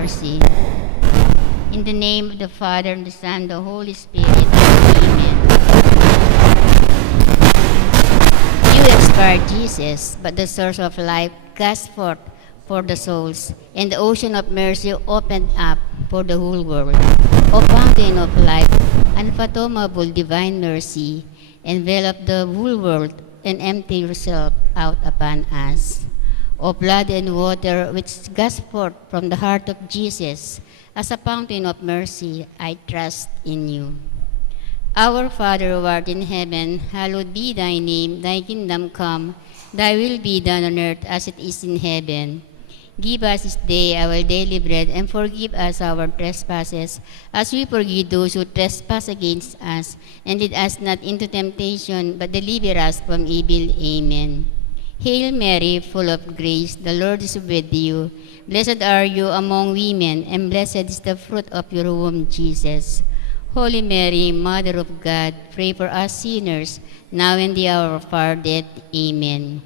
mercy. In the name of the Father, and the Son, and the Holy Spirit. Amen. You expired, Jesus, but the source of life cast forth for the souls, and the ocean of mercy opened up for the whole world. O fountain of life, unfathomable divine mercy, envelop the whole world and empty yourself out upon us. O blood and water which gush forth from the heart of Jesus, as a fountain of mercy, I trust in you. Our Father who art in heaven, hallowed be thy name, thy kingdom come, thy will be done on earth as it is in heaven. Give us this day our daily bread, and forgive us our trespasses, as we forgive those who trespass against us. And lead us not into temptation, but deliver us from evil. Amen. Hail Mary, full of grace, the Lord is with you. Blessed are you among women, and blessed is the fruit of your womb, Jesus. Holy Mary, Mother of God, pray for us sinners, now and the hour of our death. Amen.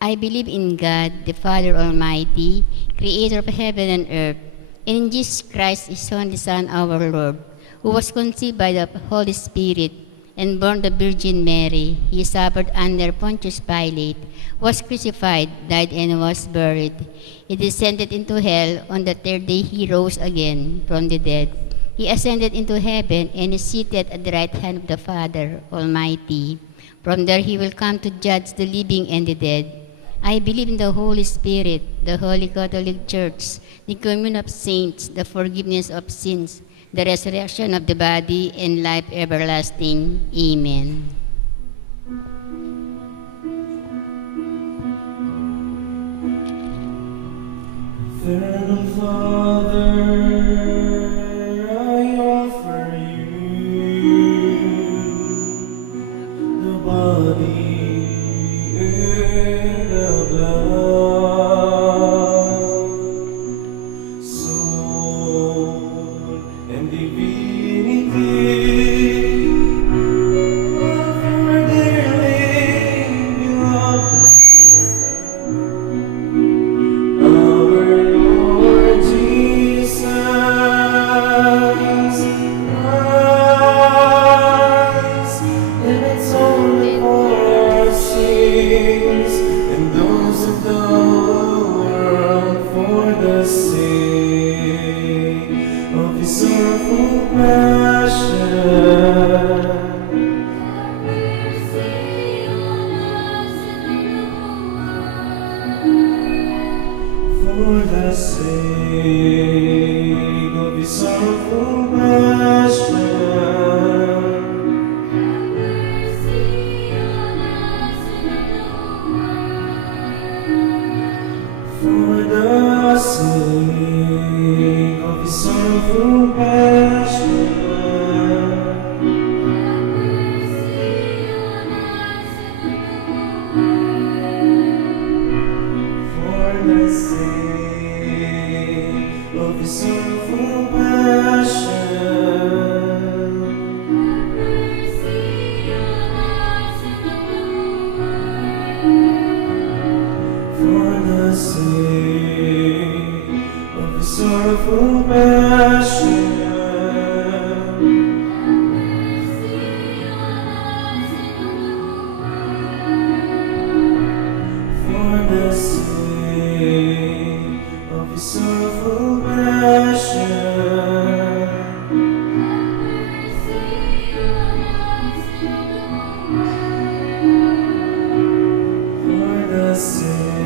I believe in God, the Father Almighty, creator of heaven and earth, and in Jesus Christ, his only Son, our Lord, who was conceived by the Holy Spirit and born of the Virgin Mary. He suffered under Pontius Pilate, was crucified, died, and was buried. He descended into hell. On the third day he rose again from the dead. He ascended into heaven and is seated at the right hand of the Father Almighty. From there he will come to judge the living and the dead. I believe in the Holy Spirit, the Holy Catholic Church, the communion of saints, the forgiveness of sins, the resurrection of the body, and life everlasting. Amen. Eternal Father, I offer you the body and the blood, soul and divinity of your dearly beloved, our Lord Jesus Christ, and it's only for our sins and those of the world, for the sake of his sorrowful passion. For the sake of his sorrowful passion. For the sake of his sorrowful passion. For the sake of his sorrowful passion. For the sake of his sorrowful passion. For the sake of his sorrowful passion. For the sake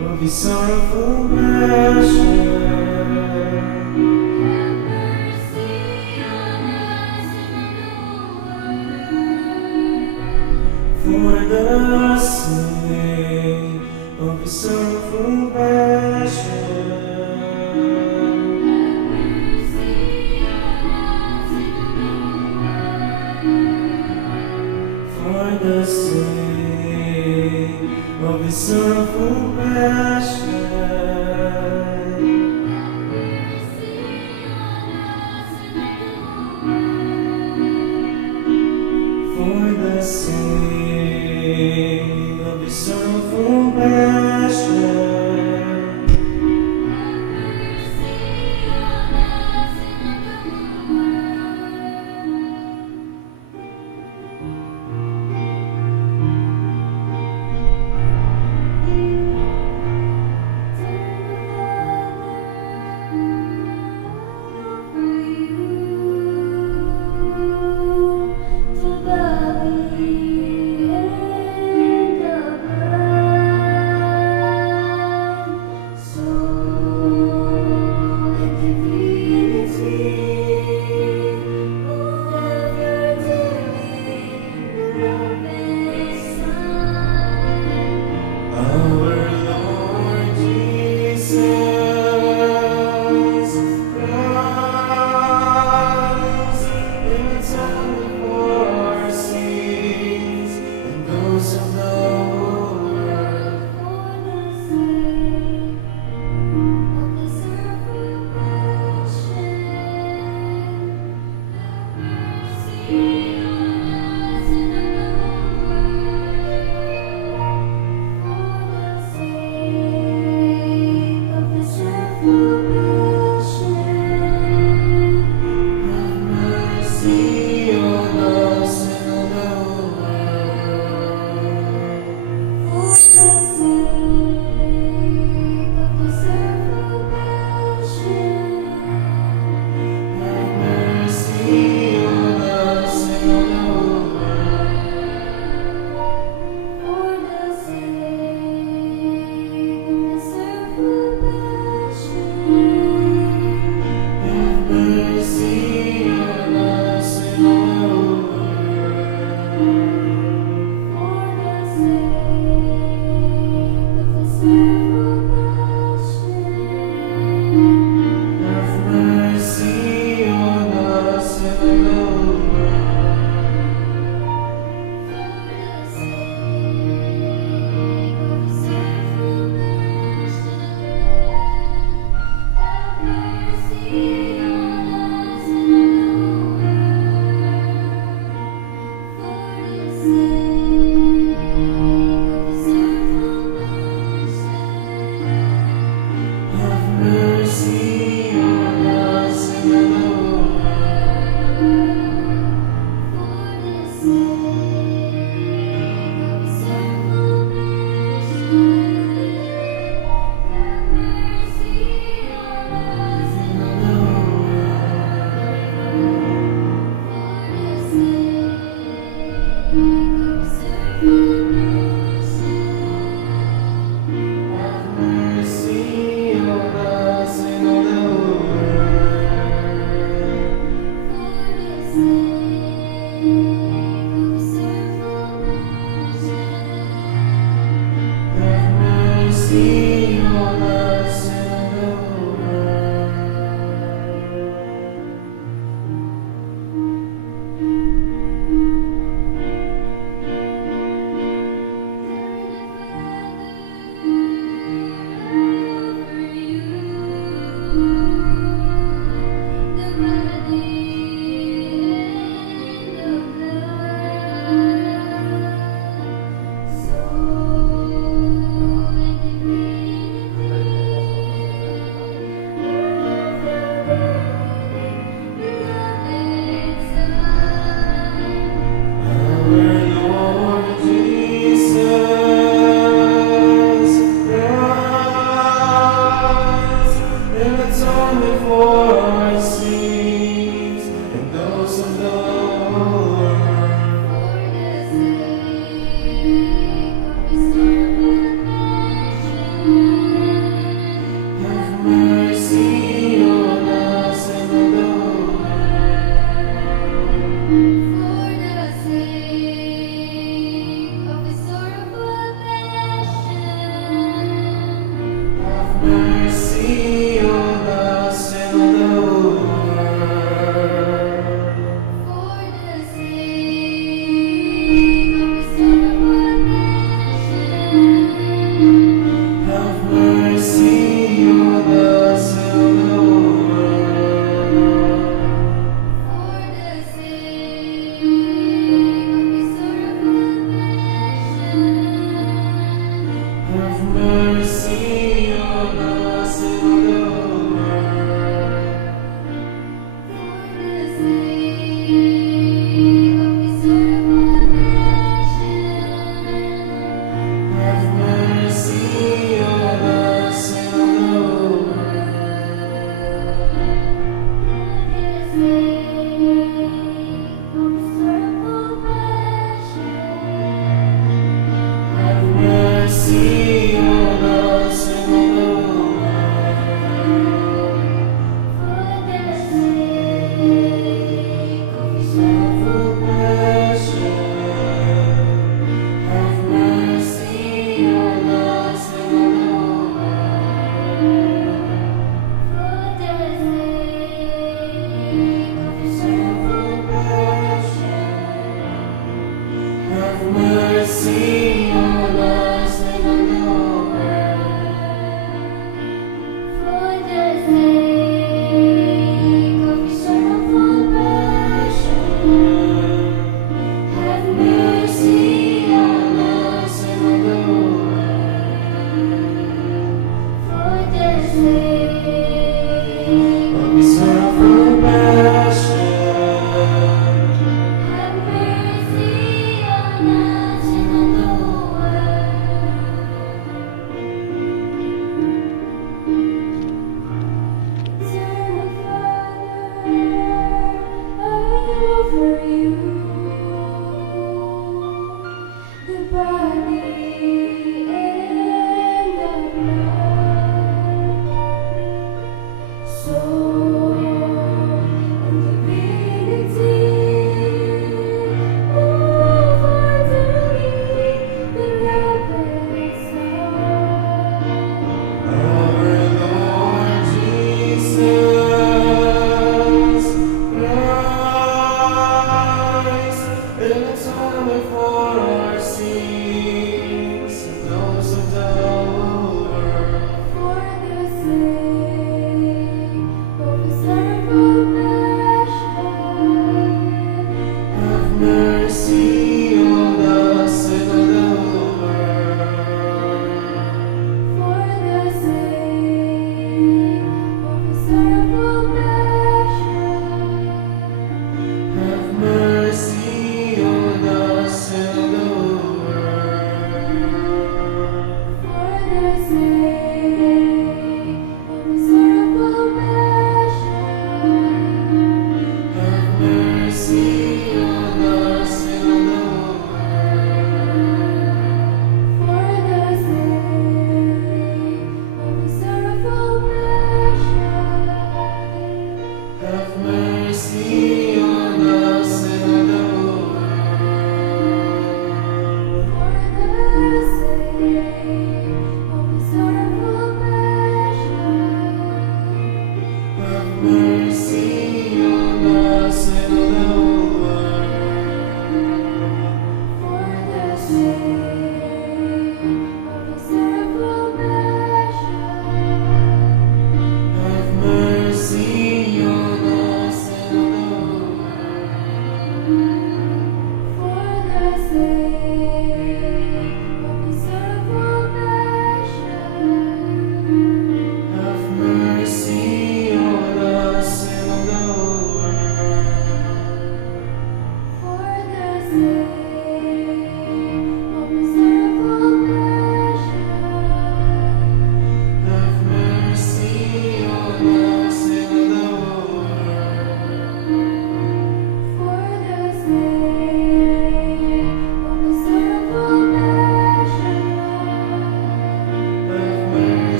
of his sorrowful passion. For the sake of his sorrowful passion. For the sake of his sorrowful passion. For the sake of his sorrowful passion. Lord Jesus, Christ, and atonement for our sins and those of the have mercy on us and on the world. Have mercy on us and on the world. Have mercy on us and on the world. Have mercy on us and on the world. Have mercy on us and on the world. Have mercy on us and on the world. Have mercy on us and on the have mercy on us and on the For the sake of His sorrowful passion, have mercy on us and on the for the sake of His sorrowful passion. have mercy on us and on the Eternal Father, I offer you the body and the blood, soul and divinity, offered to me, beloved Son. Our Lord Jesus Christ, an atonement for our sins and those of the world. For the sake of His sorrowful passion, Have mercy on us and on the world. for the sake of His sorrowful passion, Have mercy on us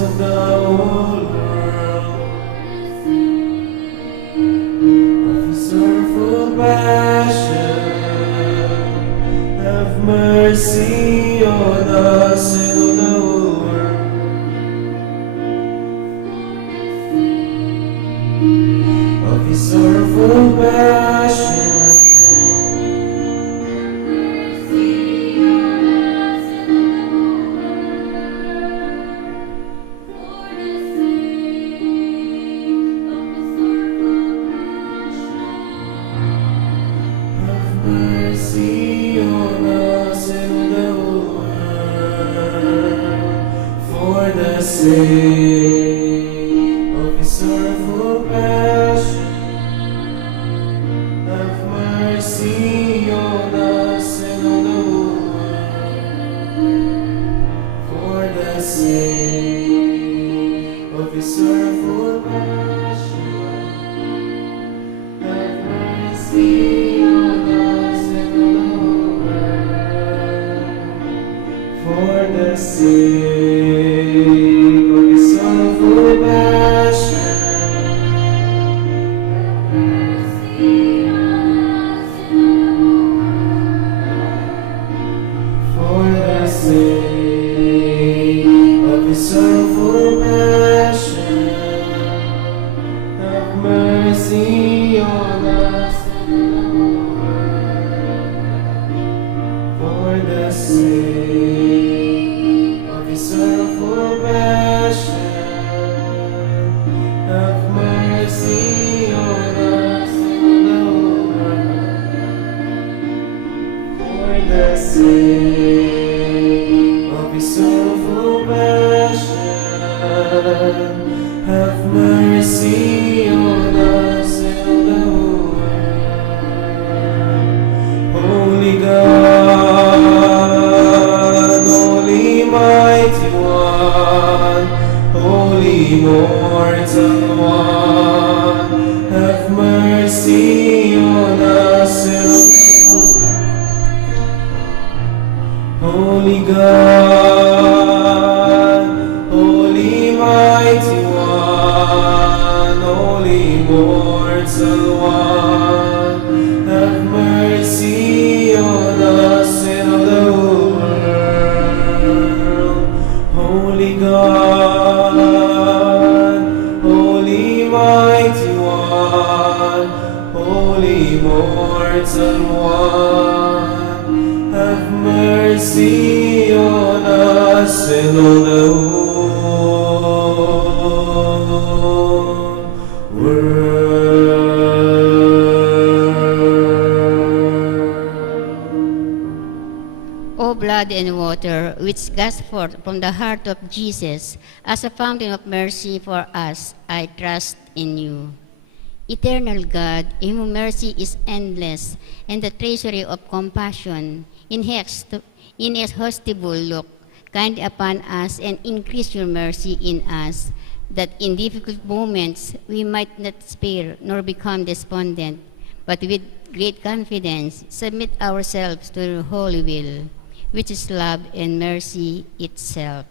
of the whole world. Of his sorrowful passion, have mercy on us and on the whole world. Of his sorrowful passion, have mercy on us and on the whole world. For the sake of his sorrowful passion, have mercy on us and on the whole world. For the sake of his sorrowful passion, have mercy on us and on the whole world. For the sake of his sorrowful passion, for the sake of his sorrowful passion, have mercy on us and on the whole world. For the sake of his sorrowful passion, have mercy on us and on the whole world. For the sake of his sorrowful passion, have mercy on us and on the whole world. Holy God, Holy Mighty One, Holy Immortal One, have mercy on us and on the Holy God, Holy Mighty One, Holy Immortal One, have mercy on us and on the whole world. Holy God, Holy Mighty One, Holy Immortal One, have mercy on us and on the whole world. O blood and water, which gush forth from the heart of Jesus as a fountain of mercy for us, I trust in you. Eternal God, in whom mercy is endless, and the treasury of compassion, inexhaustible look, kindly upon us and increase your mercy in us, that in difficult moments we might not spare nor become despondent, but with great confidence submit ourselves to your holy will, which is love and mercy itself.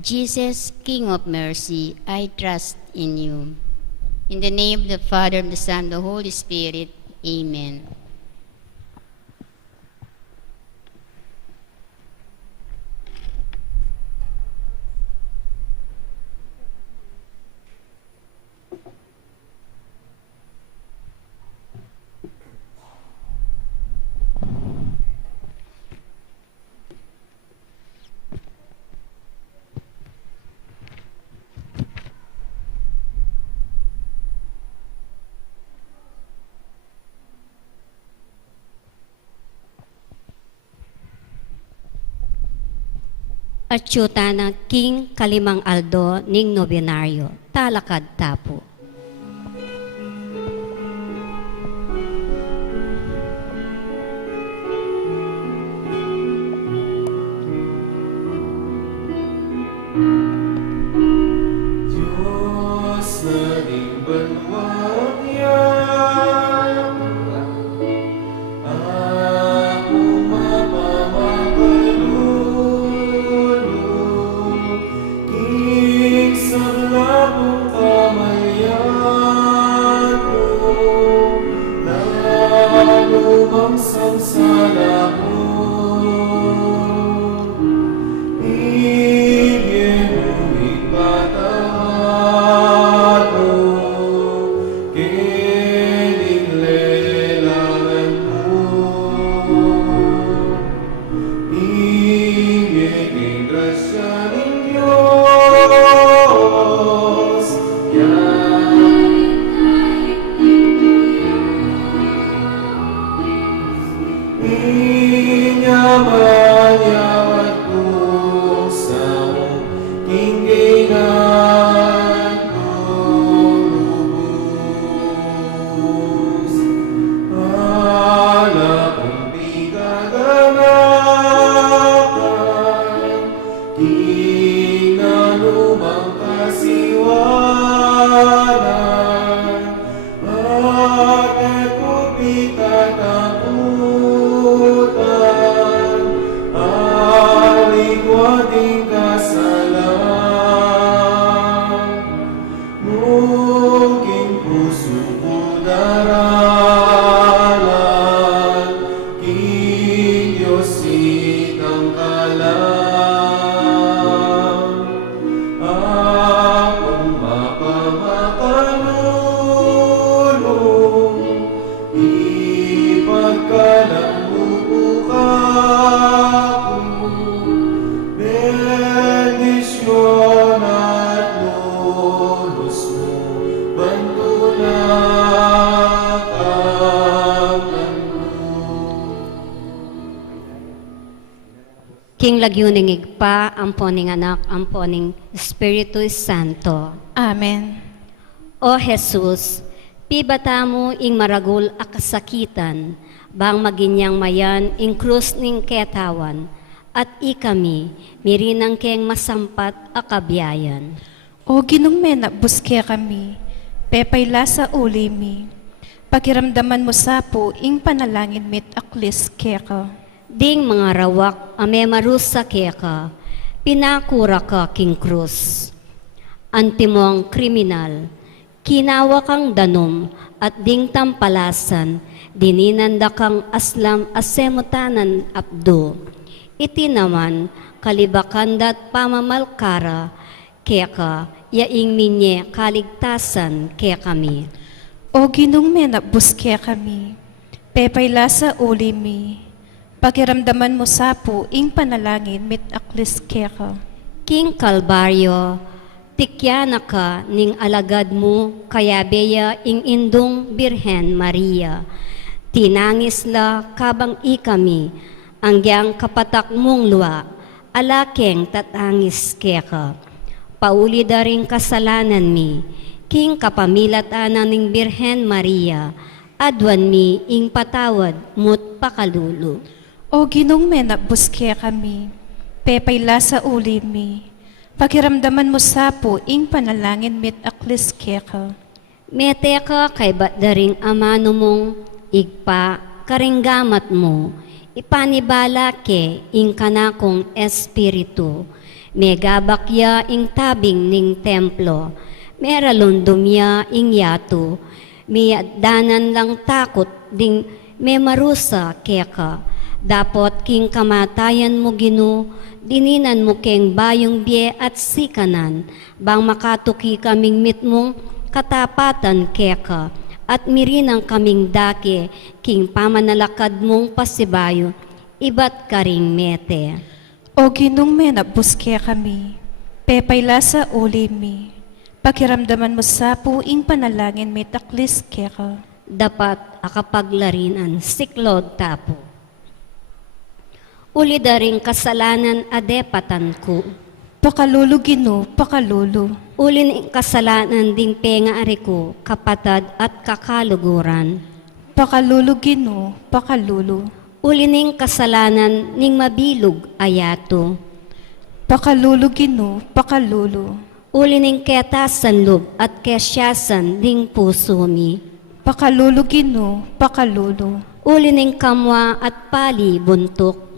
Jesus, King of mercy, I trust in you. In the name of the Father, and the Son, and the Holy Spirit, amen. Atyuta ng King Kalimang Aldo ning Nobenaryo, Talakad Tapo. Diyos naging banwag yan, ako mapamakalulog, anumang kasiwanan at ekopit at takutan, aligwating kasalan, mungkin puso ko daralan, King Diyos itang kalam, akong mapamakalulong, ipagkalang mo ka ko, bendisyon at lulos mo, bantunak ang King lagyuning igpa, amponing anak, amponing Espiritu Santo. Amen. O Jesus, pibata mo ing maragul a kasakitan, bang maginyang mayan ing krus ning ketawan, at ikami, mirinang keng masampat a kabiyayan. O ginungmena buske kami, pepayla sa uli mi, pakiramdaman mo sapo ing panalangin mit aklis keka. Ding mga rawak ame marusa keka, pinakura ka king krus. Antimong kriminal, kinawa kang danom at ding tampalasan, dininanda kang aslam asemutanan abdo. Iti naman, kalibakandat pamamalkara, keka, yaing minye kaligtasan kaya kami. O ginungmena buske kami, pepayla sa uli mi, pakiramdaman mo sapo ing panalangin mit aklis keka. King Kalbaryo, tikyana ka ning alagad mo, kaya beya ing indong Birhen Maria. Tinangis la kabang ikami, angyang kapatak mong luwa, alakeng tatangis keka. Pauli da ring kasalanan mi, king kapamilatanan ning Birhen Maria, adwan mi ing patawad mut pakalulu. O ginungmena buske kami, pepayla sa uli mi, pakiramdaman mo sapo ing panalangin mit aklis keka. Mete ka kay batdaring amano mong igpa karinggamat mo, ipanibala ke ing kanakong espiritu, megabakya ing tabing ning templo, meralundumya ing yato, miyadanan lang takot ding memarusa keka. Dapot king kamatayan mo ginu, dininan mo keng bayong biye at sikanan, bang makatuki kaming mitmong katapatan keka, at mirinang kaming dake, king pamanalakad mong pasibayo, ibat karing mete. O ginungmena buske kami, pepayla sa uli mi, pakiramdaman mo sapo ing panalangin mit aklis keka. Dapat akapaglarinan siklod tapo. Uli daring kasalanan adepatan ko. Pakalulu gino, pakalulu. Uli ning kasalanan ding penga ariko, kapatad at kakaluguran. Pakalulu gino, pakalulu. Uli ning kasalanan ning mabilog ayato. Pakalulu gino, pakalulu. Uli ning ketasan loob at kesyasan ding puso mi. Pakalulu gino, pakalulu. Uli ning kamwa at pali buntok.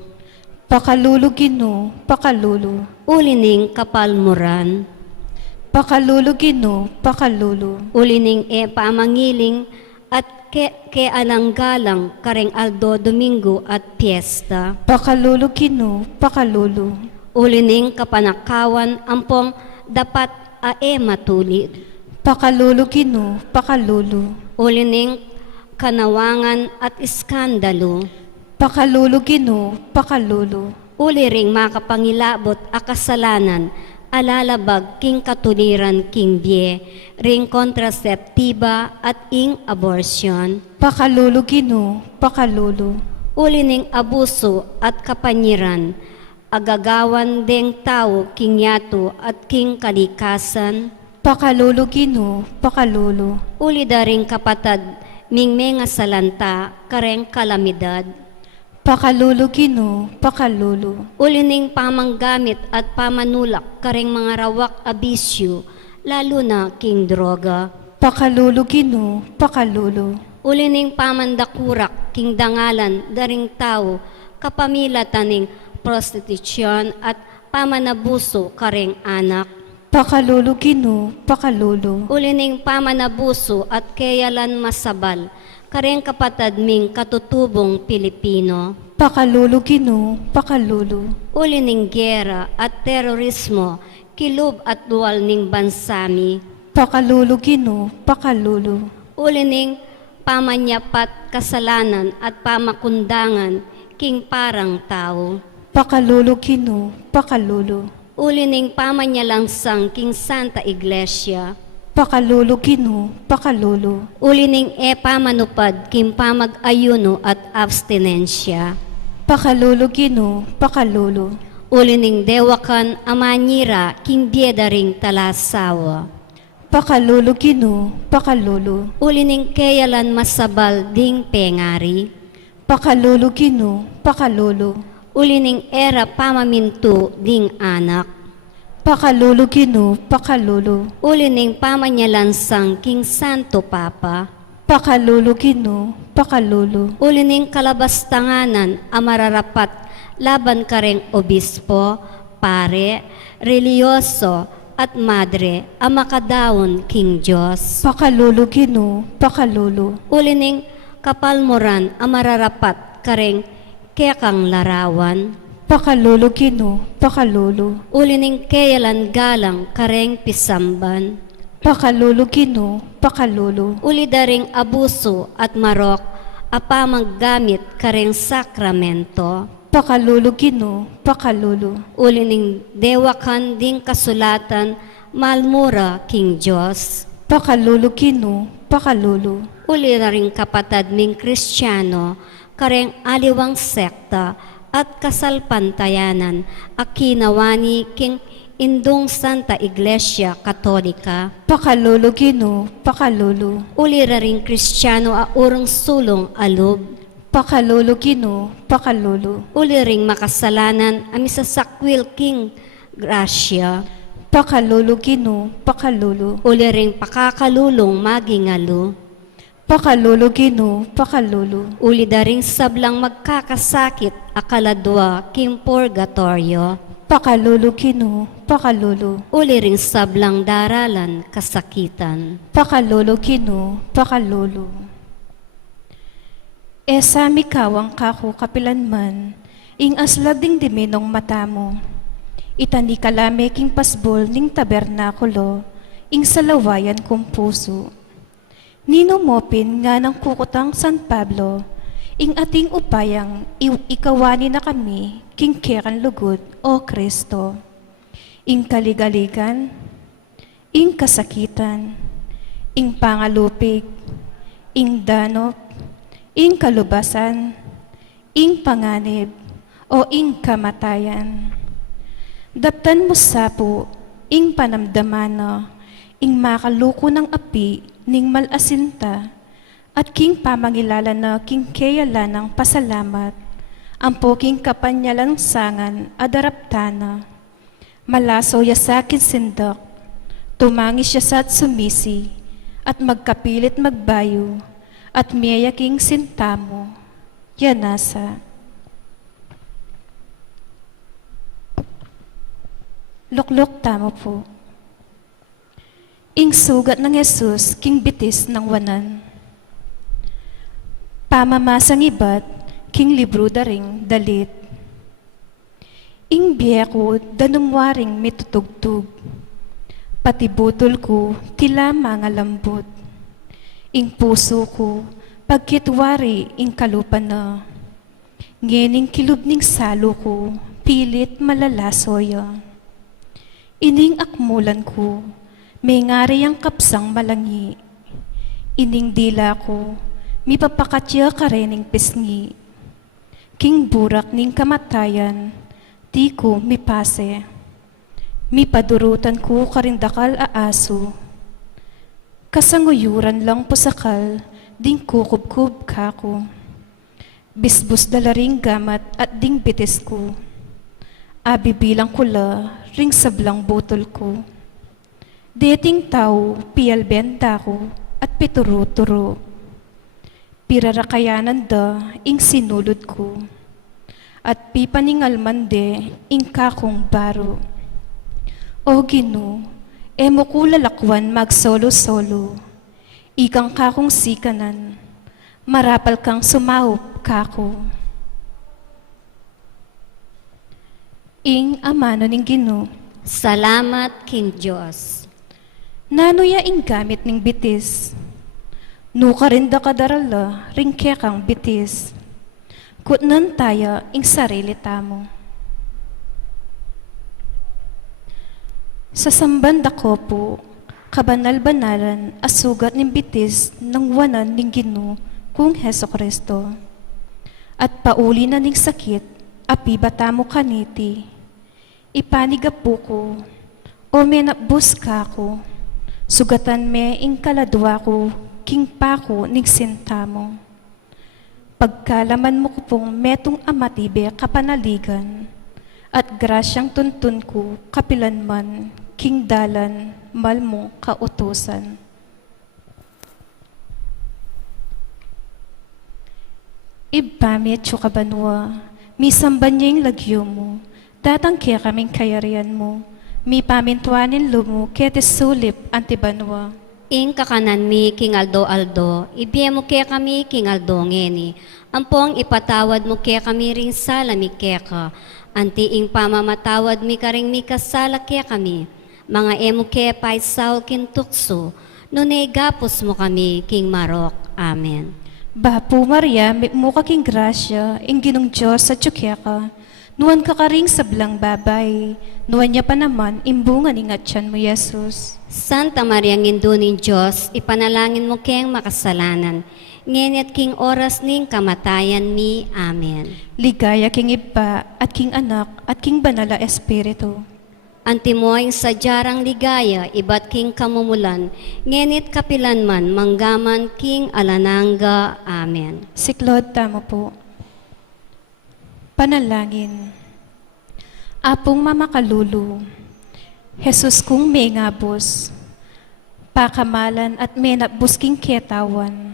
Pakalulu gino, pakalulu. Uli ning kapalmuran. Pakalulu gino, pakalulu. Uli ning pamangiling at ke ananggalang kareng Aldo Domingo at Piesta. Pakalulu gino, pakalulu. Uli ning kapanakawan ampong dapat matulid. Pakalulu gino, pakalulu. Uli ning kanawangan at iskandalo. Pakalulu gino, pakalulu. Uli ring makapangilabot a kasalanan, alalabag king katuliran king bie, ring kontraseptiba at ing abortion. Pakalulu gino, pakalulu. Uli ning abuso at kapanyiran, agagawan deng tao king yato at king kalikasan. Pakalulu gino, pakalulu. Uli daring kapatad, ming mga salanta, kareng kalamidad. Pakalulu Ginoo, pakalulu. Ulining pamanggamit at pamanulak kareng mga rawak abisyo, lalo na king droga. Pakalulu Ginoo, pakalulu. Ulining pamandakurak king dangalan daring tao, kapamila taning prostitusyon at pamanabuso kareng anak. Pakalulu Ginoo, pakalulu. Ulining pamanabuso at kayalan masabal, kareng kapatad ming katutubong Pilipino. Pakalulu Ginoo, pakalulu. Ulining gera at terorismo, kilob at dual ning bansami. Pakalulu Ginoo, pakalulu. Ulining pamanyapat kasalanan at pamakundangan, king parang tao. Pakalulu Ginoo, pakalulu. Ulining pamanyalangsang king Santa Iglesia. Pakalulu Ginoo, pakalulu. Ulining pamanupad king pamag-ayuno at abstinensya. Pakalulu Ginoo, pakalulu. Ulining dewakan amanyira king biedaring talasawa. Pakalulu Ginoo, pakalulu. Ulining kayalan masabal ding pengari. Pakalulu Ginoo, pakalulu. Ulining era pamaminto ding anak. Pakalulu Ginoo, pakalulu. Ulining pamanyalansang king Santo Papa. Pakalulu Ginoo, pakalulu. Ulining kalabastanganan amararapat laban kareng obispo, pare, reliyoso at madre ang makadaon king Diyos. Pakalulu Ginoo, pakalulu. Ulining kapalmoran amararapat kareng kekang larawan. Pakalulu Ginoo, pakalulu. Ulining kayalan galang kareng pisamban. Pakalulu Ginoo, pakalulu. Uli daring abuso at marok apamaggamit kareng sakramento. Pakalulu Ginoo, pakalulu. Ulining dewakan ding kasulatan malmura king Diyos. Pakalulu Ginoo, pakalulu. Uli na ring kapatad ming Kristiyano kareng aliwang sekta at kasalpantayanan akinawani king Indong Santa Iglesia Katolika. Pakalulu Ginoo, pakalulu. Uli na ring Kristiyano a urong sulong alub. Pakalulu Ginoo, pakalulu. Uli ring makasalanan ami sa sakwil king Gracia. Pakalulu Ginoo, pakalulu. Uli ring pakakalulong magingalo. Pakalulu Ginoo, pakalulu. Uli daring sablang magkakasakit akaladwa king purgatorio. Pakalulu Ginoo, pakalulu. Uli ring sablang daralan kasakitan. Pakalulu Ginoo, pakalulu. Esa mikawang kako kapilanman, ing aslag ding diminong mata mo. Itani kalame king pasbol ning tabernakulo, ing salawayan kong puso. Nino mopin nga ng kukutang San Pablo, ing ating upayang ikawani na kami, king keran lugod, o Kristo. Ing kaligaligan, ing kasakitan, ing pangalupig, ing danop, ing kalubasan, ing panganib, o ing kamatayan. Daptan mo sapo, ing panamdamano, ing makaluko ng api, ning malasinta, at king pamangilala na king kayala ng pasalamat, ang poking kapanyalang sangan adaraptana. Malaso ya sakin sindak, tumangis siya sa't sumisi, at magkapilit magbayo, at miyaking sintamo, yanasa. Luklok tamo po. Ing sugat ng Jesus, king bitis ng wanan. Pamamasang ibat, king libro daring dalit. Ing biyeko, danumwaring mitutugtog. Pati butol ko, tila mga lambot. Ing puso ko, pagkitwari, ing kalupan na. Ngening kilubning salo ko, pilit malalasoya. Ining akmulan ko, may ngari ang kapsang malangi. Ining dila ko, mi papakatya ka rening pisngi. King burak ning kamatayan, di ko mi pase. Mi padurutan ko karindakal aaso. Kasanguyuran lang pusakal, ding kukubkub kako. Bisbus dala ring gamat at ding bitis ko. Abi bilang kula ring sablang botol ko. Dating tao, piyalbenta ko at pituro-turo. Pirarakayanan da ing sinulod ko. At pipaningal mande ing kakong baro. O Gino, emo kulalakwan magsolo-solo. Ikang kakong sikanan, marapal kang sumaup kako. Ing amano ning Gino, Salamat king Diyos. nanoya ing gamit ning bitis. Nuka rin da kadarala, ring kekang bitis. Kutnan tayo ing sarili tamo. Sa sambanda ko po, kabanal-banalan asugat ning bitis ng wanan ning Gino kung Heso Kristo. At pauli na ning sakit, api batamo kaniti. Ipaniga po ko, o menapbus ka ko, sugatan me ing kaladwa ko, king pa ko ning sintamo. Pagkalaman mo ko pong metong amatibe kapanaligan, at grasyang tuntun ko kapilanman, king dalan, malmo kautusan. Ibami at kabanwa, misamban niya yung lagyo mo, tatangkya kaming kayarian mo, mi pamintuanin lumo, kete sulip antibanwa. Ing kakanan mi king aldo-aldo, ibiye mo kaya kami king aldo ngeni. Ampong ipatawad mo kaya kami ring sala mi kaya ka. Anti ing pamamatawad mi karing mi kasala kaya kami. Mga emo kaya paisaw kin tukso, nunay gapos mo kami king marok. Amen. Bapo Maria, mukha king grasya, ing ginong Diyos sa tsukya ka. Nuwan ka karing sablang babay, nuwan niya pa naman imbungan ingatyan mo, Yesus. Santa Maria ngindunin Diyos, ipanalangin mo kayang makasalanan. Ngenit king oras ning kamatayan mi. Amen. Ligaya king Iba, at king Anak, at king Banala Espiritu. Antimoing sa jarang ligaya, iba't king kamumulan, ngenit kapilanman, manggaman king alananga. Amen. Siklod tamo po. Panalangin. Apong mamakalulu, Jesus kong may ngabos, pakamalan at menapbus king ketawan,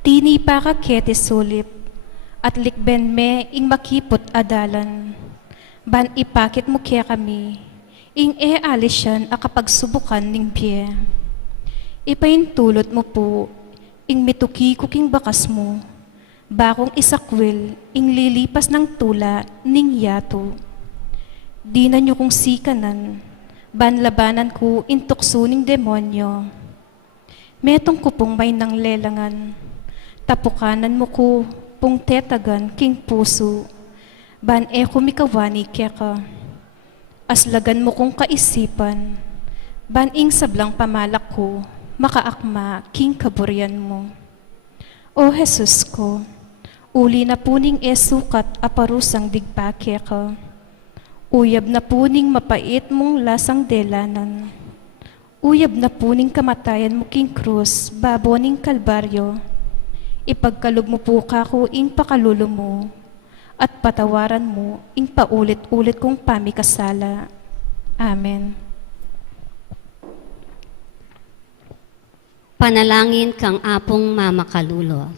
tini pa ka kete sulip, at likben me ing makipot adalan, ban ipakit mo kaya kami, ing alisyan a kapagsubukan ning biye. Ipaintulot mo po, ing mituki ko king bakas mo, bakong isakwil, ing lilipas ng tula ning yato. Di na nyo kong sikanan, banlabanan ko intukso ning demonyo. Metong ko pong may nang lelangan, tapukanan mo ko pong tetagan king puso, ban kumikawani kaya ka. Aslagan mo kong kaisipan, ban ing sablang pamalak ko, makaakma king kaburyan mo. O Jesus ko, uli na puning sukat aparusang digpake ka. Uyab na puning mapait mong lasang delanan. Uyab na puning kamatayan mo king krus, baboning kalbaryo. Ipagkalog mo po kako ing pakalulo mo, at patawaran mo ing paulit-ulit kong pamikasala. Amen. Panalangin kang apong mamakalulo.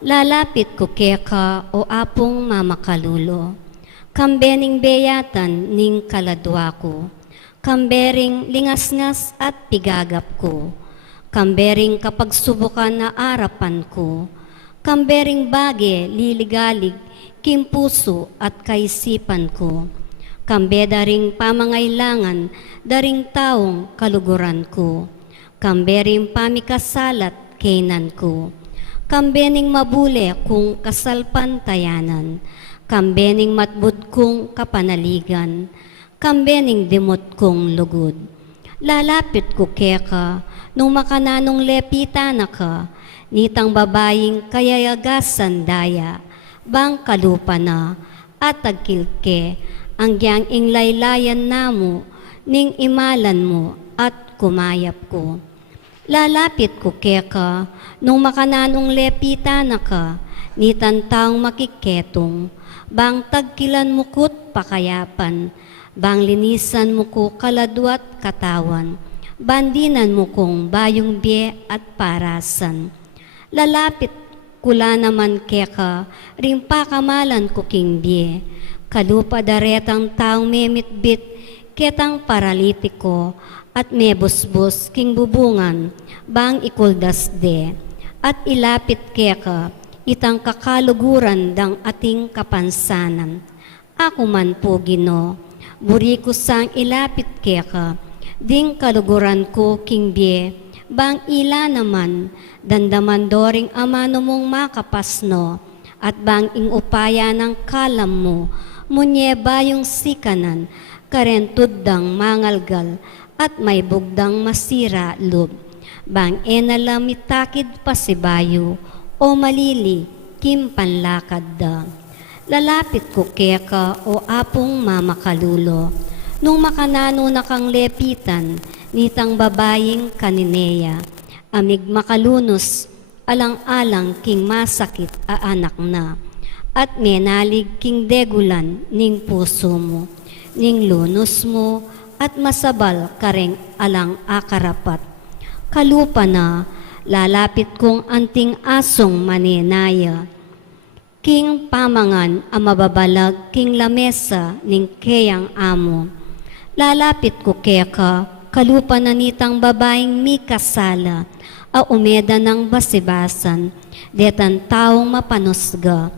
Lalapit ko keka o apong mamakalulo. Kambening beyatan ning kaladwa ko. Kambering lingasngas at pigagap ko. Kambering kapag subukan na arapan ko. Kambering bage liligalig king puso at kaisipan ko. Kambe daring pamangailangan, daring taong kaluguran ko. Kambering pamikasalat kainan ko. Kambening mabule kung kasalpantayanan. Kambening matbud kong kapanaligan. Kambening dimot kong lugod. Lalapit ko keka, nung makananong lepita na ka, nitang babaying kayayagasan daya, bang kalupa na, at tagkilke, ang giyang inglaylayan namo, ning imalan mo, at kumayap ko. Lalapit ko keka, nung makananong lepita na ka, ni tantaong makiketong, bang tagkilan mukut pakayapan, bang linisan mo ko kaladwat katawan, bandinan mo kong bayong bie at parasan. Lalapit kula naman keka, rimpa kamalan ko king bie, kalupa daretang taong memitbit, ketang paralitiko, at mebusbus king bubungan, bang ikuldas de, at ilapit keka, itang kakaluguran dang ating kapansanan. Ako man po Gino, buri ko sang ilapit keka, ding kaluguran ko king bie, bang ila naman, dandaman doring amano mong makapasno, at bang ing upaya ng kalam mo, munyeba yung sikanan, karentud dang mangalgal, at may bugdang masira loob. Bang enalamitakid pasibayo, o malili, kim panlakad da. Lalapit ko keka o apong mamakalulo, nung makanano na kang lepitan, nitang babaying kanineya, amig makalunos, alang-alang king masakit a anak na, at menalig king degulan ning puso mo, ning lunos mo, at masabal kareng alang akarapat. Kalupa na, lalapit kong anting asong maninaya, king pamangan ang mababalag king lamesa ning keyang amo. Lalapit ko keka, kalupa na nitang babaeng mikasala, a umeda ng basibasan, detan taong mapanusga,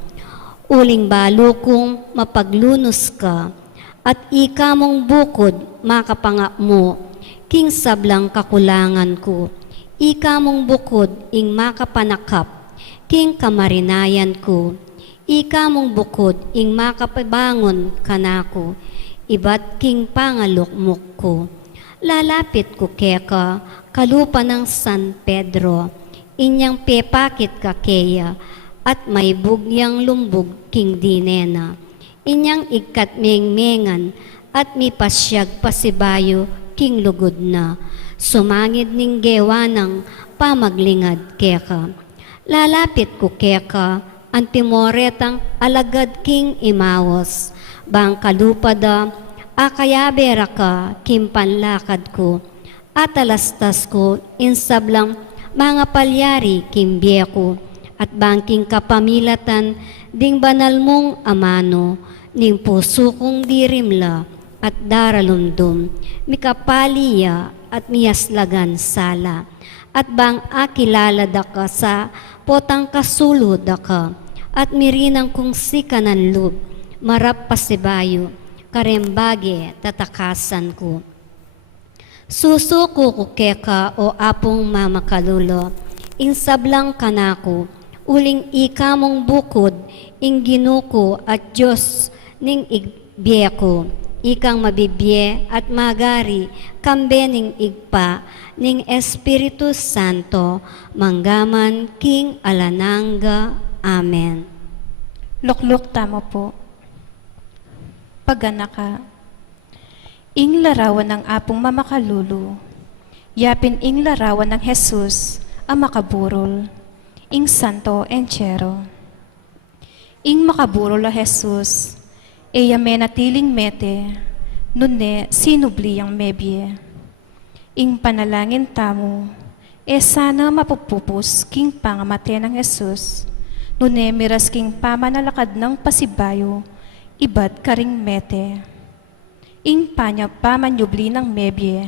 uling balo kong mapaglunos ka, at ika mong bukod makapanga mo, king sablang kakulangan ko, ika mong bukod ing makapanakap, king kamarinayan ko, ika mong bukod ing makapabangon kanako, iba't king pangalukmok ko. Lalapit ko keka, kalupa ng San Pedro, inyang pepakit kakeya, at may bugyang lumbog king dinena. Inyang ikatmengmengan, at mipasyag pasibayo king lugod na, sumangid ning gewa ng pamaglingad keka. Lalapit ko keka, ang timoretang alagad king imawos, bang kalupada, akayabera ka, kim panlakad ko, at alastas ko, insablang mga palyari kim bieko, at bangking kapamilatan, ding banal mong amano, ning puso kong dirimla, at daralundum, mikapaliya, at miyaslagan sala, at bang akilala da ka sa potang kasulo da ka, at mirinang kong sikanan lub, marap pasibayo, karembage tatakasan ko. Susuko ko keka o apong mamakalulo, insablang kanako, uling ika mong bukod, ing ginuko at Diyos ning igbieko, ikang mabibye at magari, kambening igpa, ning Espiritu Santo, manggaman king alananga. Amen. Lukluk tamo po. Pagana ka. Ing larawan ng apong mamakalulo, yapin ing larawan ng Jesus, ang makaburol, ing santo enchero. Ing makaburol a Jesus, eya menatiling mete, nune sinubli ang mebye. Ing panalangin tamo, sana mapupupos king pangamate ng Jesus, nune miras king pamanalakad ng pasibayo, ibat karing mete. Ing panya pamanyubli ng mebye,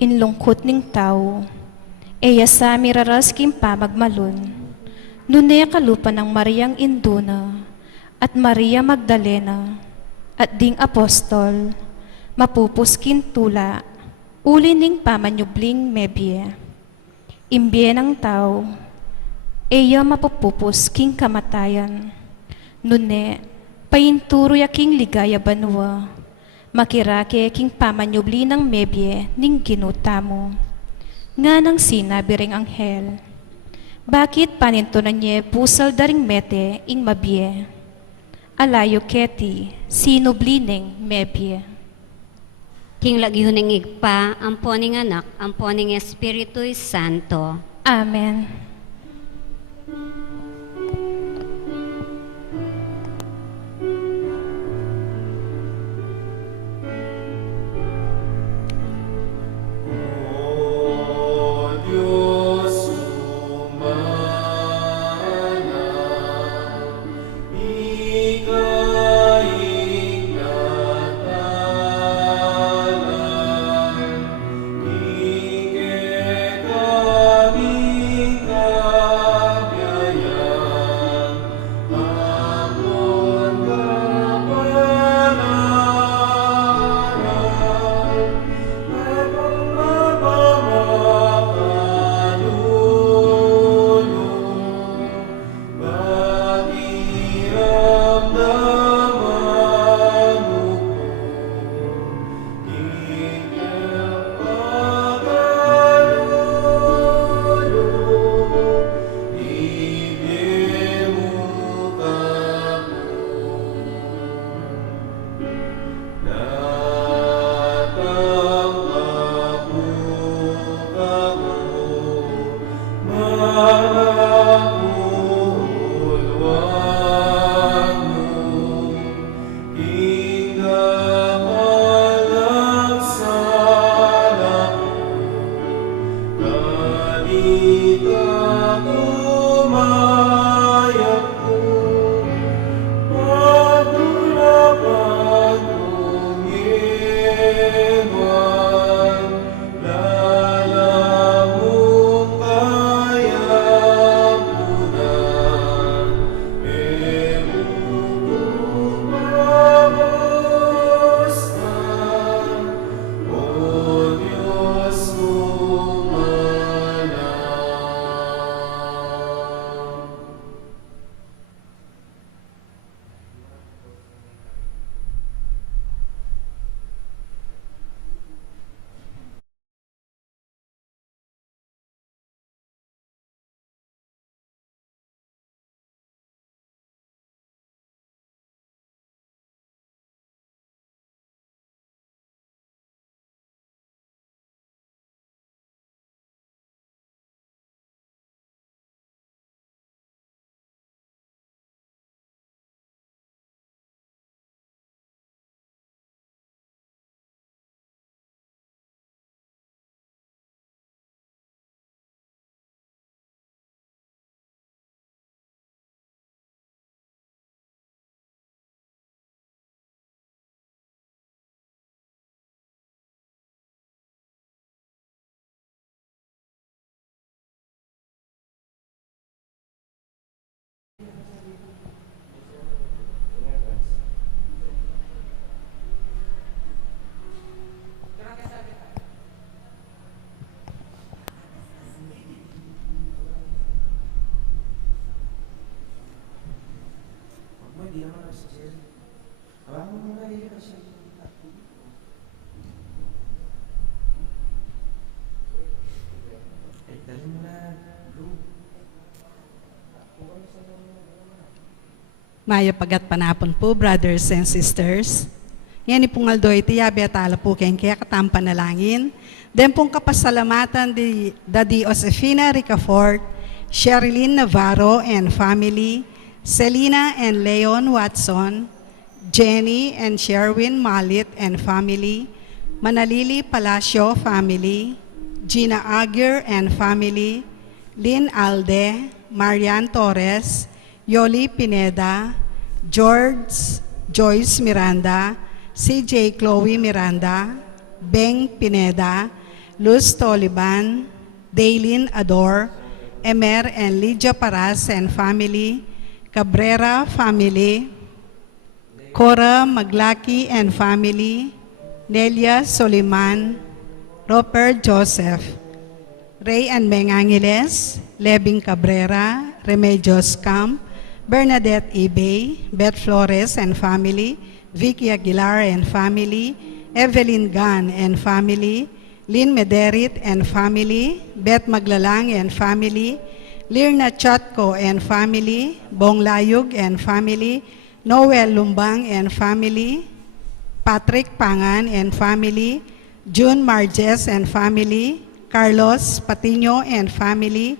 inlungkot ning tao, eya sa miraras king pamagmalon, nune kalupa ng Mariang Induna, at Maria Magdalena, at ding apostol, mapupus king tula, uli ning pamanyubling mebye. Imbye ng tao, eya mapupupus king kamatayan, nune painturo ya king ligaya banwa, makirake king pamanyubli ng mebye ning ginutamo. Nga nang sinabi ring anghel, bakit panintunan niya pusal daring mete ing mabye? Alayo keti, sinubli ning mebye. King lagihuning igpa, amponing anak, amponing Espiritu Santo. Amen. Maya pagat panapon po, brothers and sisters. Yan pong aldoy tiyabi at ala po kaya katampan na langin. Den pong kapasalamatan di Daddy Josefina Ricafort, Sherilyn Navarro and family, Selena and Leon Watson, Jenny and Sherwin Malit and family, Manalili Palacio family, Gina Aguirre and family, Lynn Alde, Marian Torres, Yoli Pineda, George Joyce Miranda, CJ Chloe Miranda, Beng Pineda, Luz Toliban, Daylin Ador, Emer and Lydia Paras and family, Cabrera family, Cora Maglaki and family, Nelia Soliman, Robert Joseph, Ray and Meng Angeles, Lebing Cabrera, Remedios Camp, Bernadette Ibay, Beth Flores and family, Vicky Aguilar and family, Evelyn Gan and family, Lynn Mederit and family, Beth Maglalang and family, Lirna Chatko and family, Bong Layug and family, Noel Lumbang and family, Patrick Pangan and family, June Marges and family, Carlos Patino and family,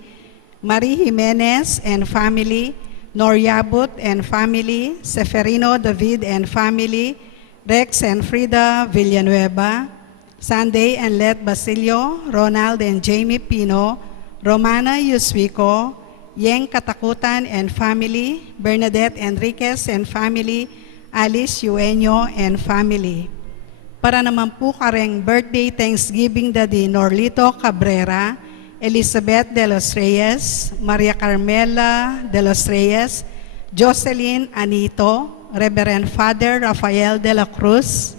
Marie Jimenez and family, Noryabut and family, Seferino David and family, Rex and Frida Villanueva, Sunday and Let Basilio, Ronald and Jamie Pino, Romana Yuswico, Yeng Katakutan and family, Bernadette Enriquez and family, Alice Yueño and family. Para naman po kareng birthday Thanksgiving Daddy Norlito Cabrera, Elizabeth de los Reyes, Maria Carmela de los Reyes, Jocelyn Anito, Reverend Father Rafael de la Cruz,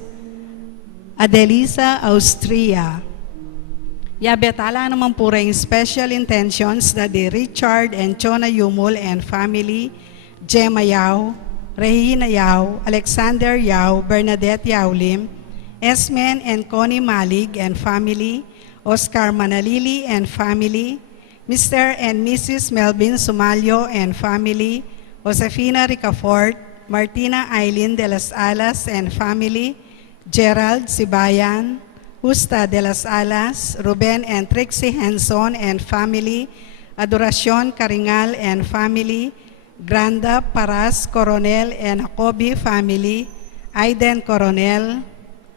Adelisa Austria. Yabetala naman po rin special intentions na di Richard and Chona Yumul and family, Gemma Yao, Regina Yao, Alexander Yao, Bernadette Yaulim, Esmen and Connie Malig and family, Oscar Manalili and family, Mr. and Mrs. Melvin Sumalio and family, Josefina Ricafort, Martina Aileen de las Alas and family, Gerald Sibayan, Justa de las Alas, Ruben and Trixie Henson and family, Adoracion Caringal and family, Granda Paras Coronel and Jacobi family, Aiden Coronel,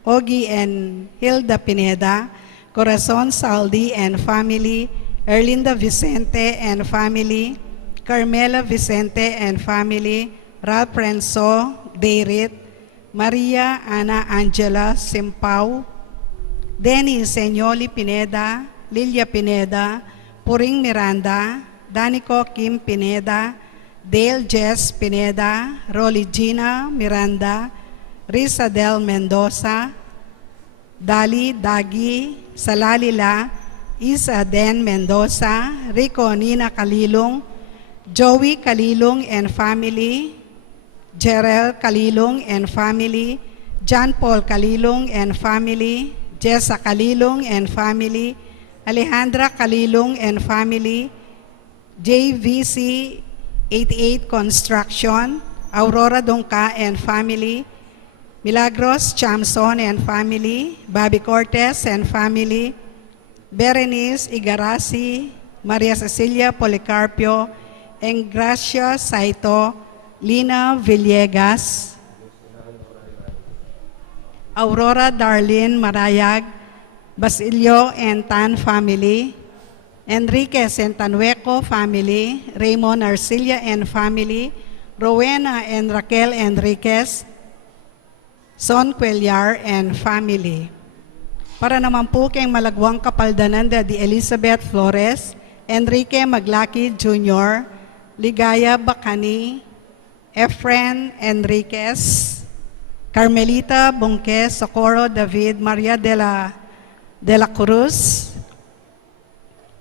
Ogie and Hilda Pineda, Corazon Saldi and family, Erlinda Vicente and family, Carmela Vicente and family, Ralph Renzo, Deirit, Maria Ana Angela Simpao, Denny Senyoli Pineda, Lilia Pineda, Puring Miranda, Danico Kim Pineda, Dale Jess Pineda, Rolly Gina Miranda, Risa Del Mendoza, Dali Dagi, Salalila, Isa Den Mendoza, Rico Nina Kalilong, Joey Kalilong and family, Jerel Kalilong and family, John Paul Kalilong and family, Jessa Kalilong and family, Alejandra Kalilong and family, JVC 88 Construction, Aurora Dongka and family, Milagros Chamson and family, Bobby Cortez and family, Berenice Igarasi, Maria Cecilia Policarpio, and Gracia Saito, Lina Villegas, Aurora Darlene Marayag, Basilio and Tan family, Enriquez and Tanueco family, Raymond Arcilia and family, Rowena and Raquel Enriquez, Son Cuellar and family. Para naman po kayong malagwang kapaldanan di Elizabeth Flores, Enrique Maglaki Jr., Ligaya Bacani, Efren Enriquez, Carmelita Bonquez, Socorro David, Maria de la Cruz,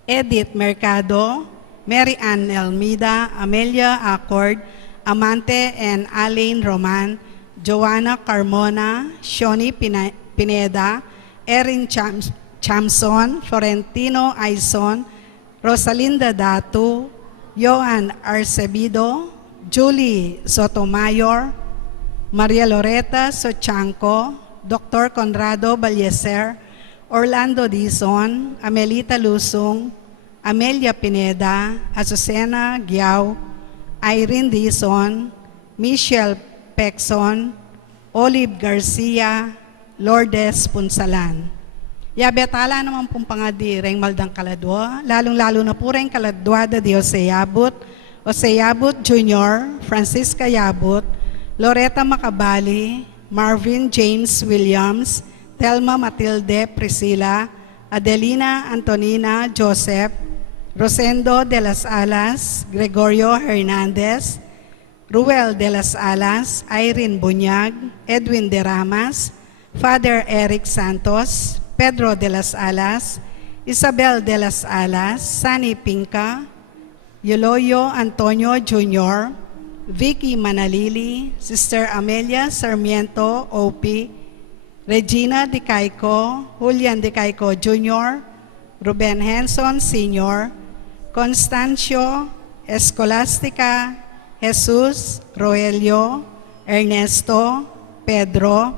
Edith Mercado, Mary Ann Elmida, Amelia Accord, Amante and Alain Roman, Joanna Carmona, Shoni Pineda, Erin Chamson, Florentino Aison, Rosalinda Datu, Joan Arcebido, Julie Sotomayor, Maria Loreta Sochanco, Dr. Conrado Balyeser, Orlando Dizon, Amelita Lusong, Amelia Pineda, Azucena Giao, Irene Dizon, Michelle Pexon, Olive Garcia, Lourdes Punsalan. Yabetala naman pong pangadireng maldang kaladwa, lalong-lalo na po rin kaladwada di Jose Yabut Jr., Francisca Yabut, Loretta Macabali, Marvin James Williams, Telma Matilde Priscilla, Adelina Antonina Joseph, Rosendo de las Alas, Gregorio Hernandez, Ruel de las Alas, Irene Bunyag, Edwin de Ramas, Father Eric Santos, Pedro de las Alas, Isabel de las Alas, Sani Pinca, Yoloyo Antonio Jr., Vicky Manalili, Sister Amelia Sarmiento OP, Regina De Caico, Julian De Caico Jr., Ruben Henson Sr., Constancio Escolastica, Jesus, Roelio, Ernesto, Pedro,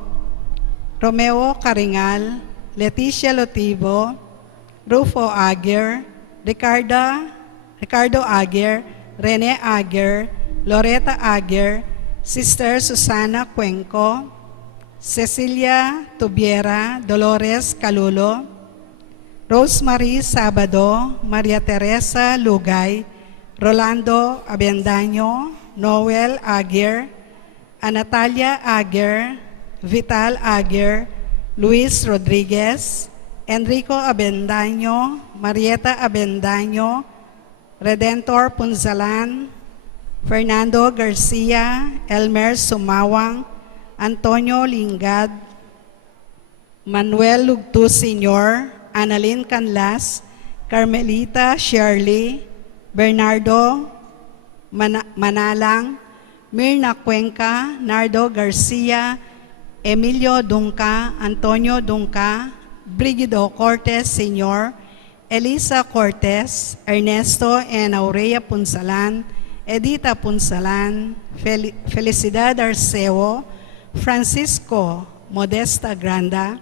Romeo Caringal, Leticia Lotivo, Rufo Aguer, Ricardo Aguer, Rene Aguer, Loretta Aguer, Sister Susana Cuenco, Cecilia Tubiera, Dolores Calulo, Rosemary Sabado, Maria Teresa Lugay, Rolando Abendaño, Noel Aguer, Anatalia Aguer, Vital Aguer, Luis Rodriguez, Enrico Abendaño, Marieta Abendaño, Redentor Punzalan, Fernando Garcia, Elmer Sumawang, Antonio Lingad, Manuel Lugtu Sr., Annalyn Canlas, Carmelita Shirley, Bernardo Manalang, Mirna Cuenca, Nardo Garcia, Emilio Dunca, Antonio Dunca, Brigido Cortez Sr., Elisa Cortez, Ernesto and Aurea Punsalan, Edita Punsalan, Felicidad Arceo, Francisco Modesta Granda,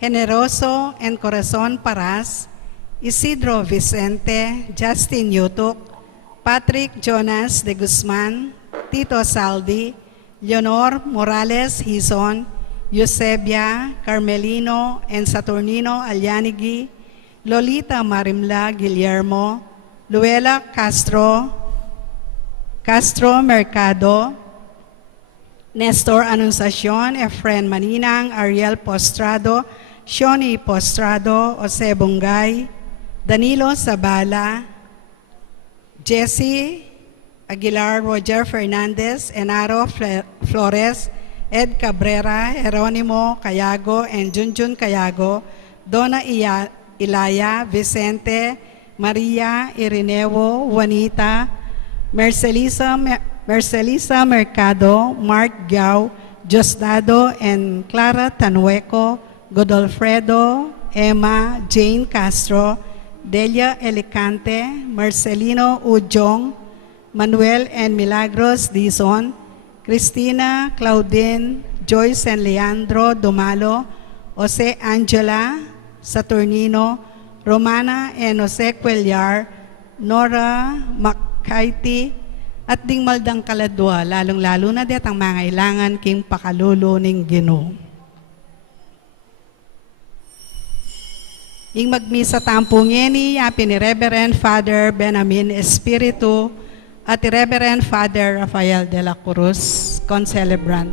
Generoso and Corazon Paras, Isidro Vicente, Justin Yutuk, Patrick Jonas de Guzman, Tito Saldi, Leonor Morales Hizon, Eusebia, Carmelino and Saturnino Alyanigi, Lolita Marimla Guillermo, Luela Castro Mercado, Nestor Anunciacion, Efren Maninang, Ariel Postrado, Shoni Postrado, Jose Bungay, Danilo Zabala, Jesse Aguilar, Roger Fernandez, Enaro Flores, Ed Cabrera, Jeronimo Cayago, and Junjun Cayago, Donna Ilaya, Vicente, Maria Irineo, Juanita, Mercelisa Mercado, Mark Gao, Diosdado, and Clara Tanueco, Godolfredo, Emma, Jane Castro, Delia Elicante, Marcelino Ujong, Manuel and Milagros Dizon, Cristina Claudine, Joyce and Leandro Dumalo, Jose Angela Saturnino, Romana and Jose Cuellar, Nora Makaiti, at ding maldang kaladwa, lalong-lalo na det ang mga ilangan king pakalulo ning Ginoo. Ing magmisa tampong yeni, yapi ni Reverend Father Benamin Espiritu at Reverend Father Rafael de la Cruz, concelebrant.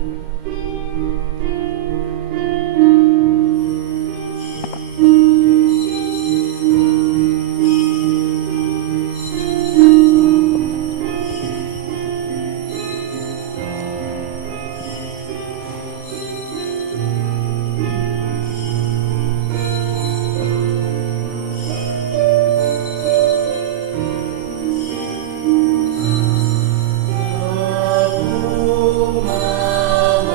Mama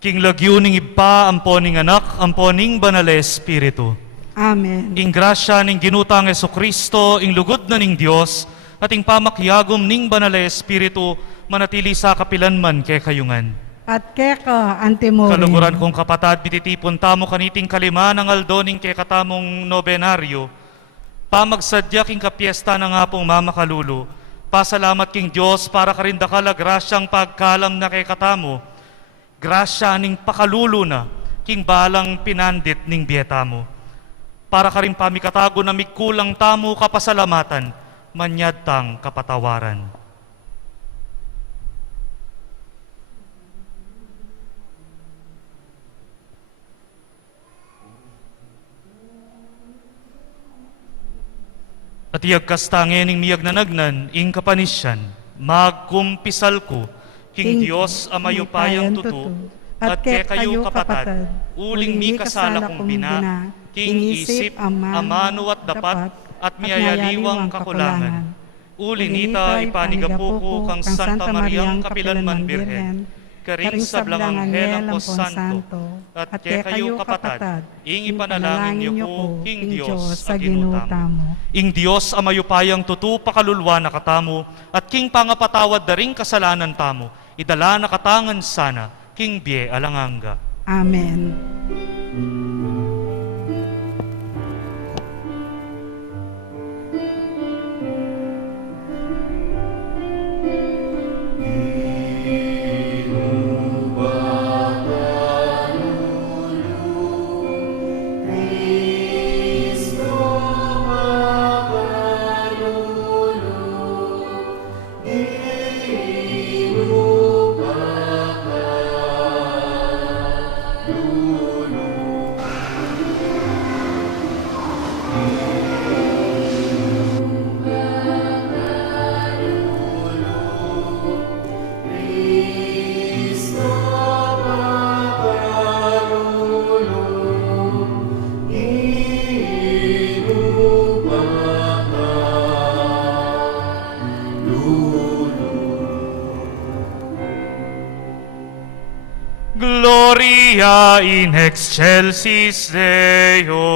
King lagyuning ipa, amponing anak, amponing banal Espiritu. Amen. Ing grasya ning ginutang Kristo, ing lugod na ning Dios, at ing pamakyagom ning banal Espiritu, manatili sa kapilanman kay kayungan. At keka antimorin. Kaluguran kong kapatad, bititipon tamo kaniting kalima ng aldoning kay katamong nobenaryo, pamagsadya king kapiesta ng apong mamakalulu, pasalamat king Dios para karindakala grasyang pagkalam na kay katamo, grasya ning pakalulo na, king balang pinandit ning bieta mo. Para ka rin pamikatago na mikulang tamo kapasalamatan, manyad tang kapatawaran. At iyag kastange ning miyag nanagnan, ing kapanisyan, magkumpisal ko, King Dios amayo payang tutu, at kay kayo kapatad, uling mi kasala kong bina, King isip, amano at dapat, at miyayaliwang kakulangan. Uling nita ipanigapuko kang Santa Mariang Kapilanman Birhen, karing sa blangang helang po santo, at kay kayo kapatad, ing ipanalangin niyo ko, King Dios, sa ginutamo. Ing Dios amayo payang tutu pakalulwa na katamo, at king pangapatawad daring kasalanan tamo, idala na katangan sana, King Bie Alanganga. Amen. Gloria in excelsis Deo.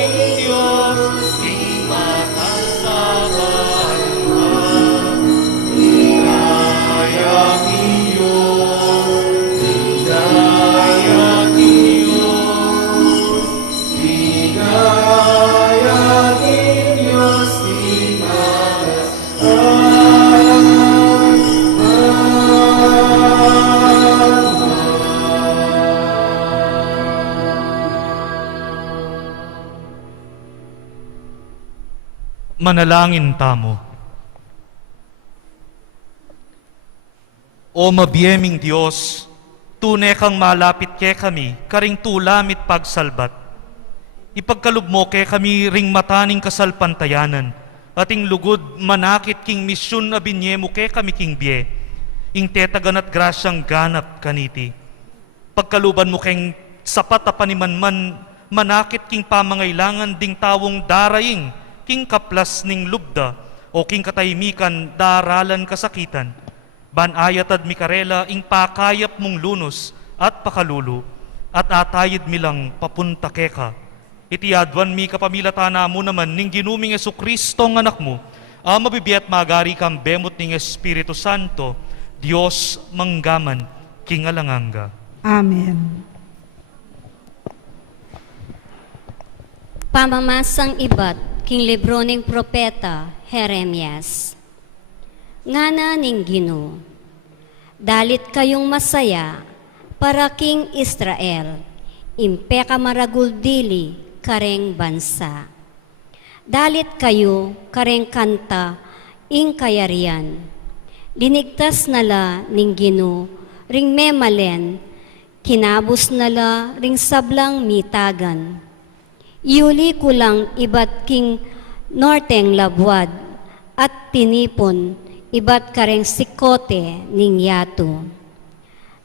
king Diyos, king makasalan ka. Daya Diyos, Daya Diyos, Daya Diyos, Manalangin tamo. O mabiyeming Diyos, tunay kang malapit ke kami, karing tulamit pagsalbat. Ipagkalub mo ke kami ring mataning kasalpantayanan, ating lugod manakit king misyon na binyemo ke kami king biye, ing tetagan at grasyang ganap kaniti. Pagkaluban mo keng sapat a panimanman, manakit king pamangailangan ding tawong daraying, king kaplas ning lubda, o king kataymikan daralan kasakitan. Banayatad mikarela ing pakayap mong lunos at pakalulu, at atayid milang papunta keka. Itiadwan mi kapamilatana mo naman ning ginuming Jesucristo ng anak mo, mabibiyat magari kang bemot ning Espiritu Santo, Diyos manggaman, king alanganga. Amen. Pamamasang ibat, king libro ning propeta, Jeremias. Ngana ning Ginoo, dalit kayong masaya, para king Israel, impe ka maraguldili, kareng bansa. Dalit kayo, kareng kanta, ing kayarian. Linigtas nala ning Ginoo, ring memalen, kinabos nala ring sablang mitagan. Iuli kulang ibat king norteng labwad, at tinipon, ibat kareng sikote ning yato.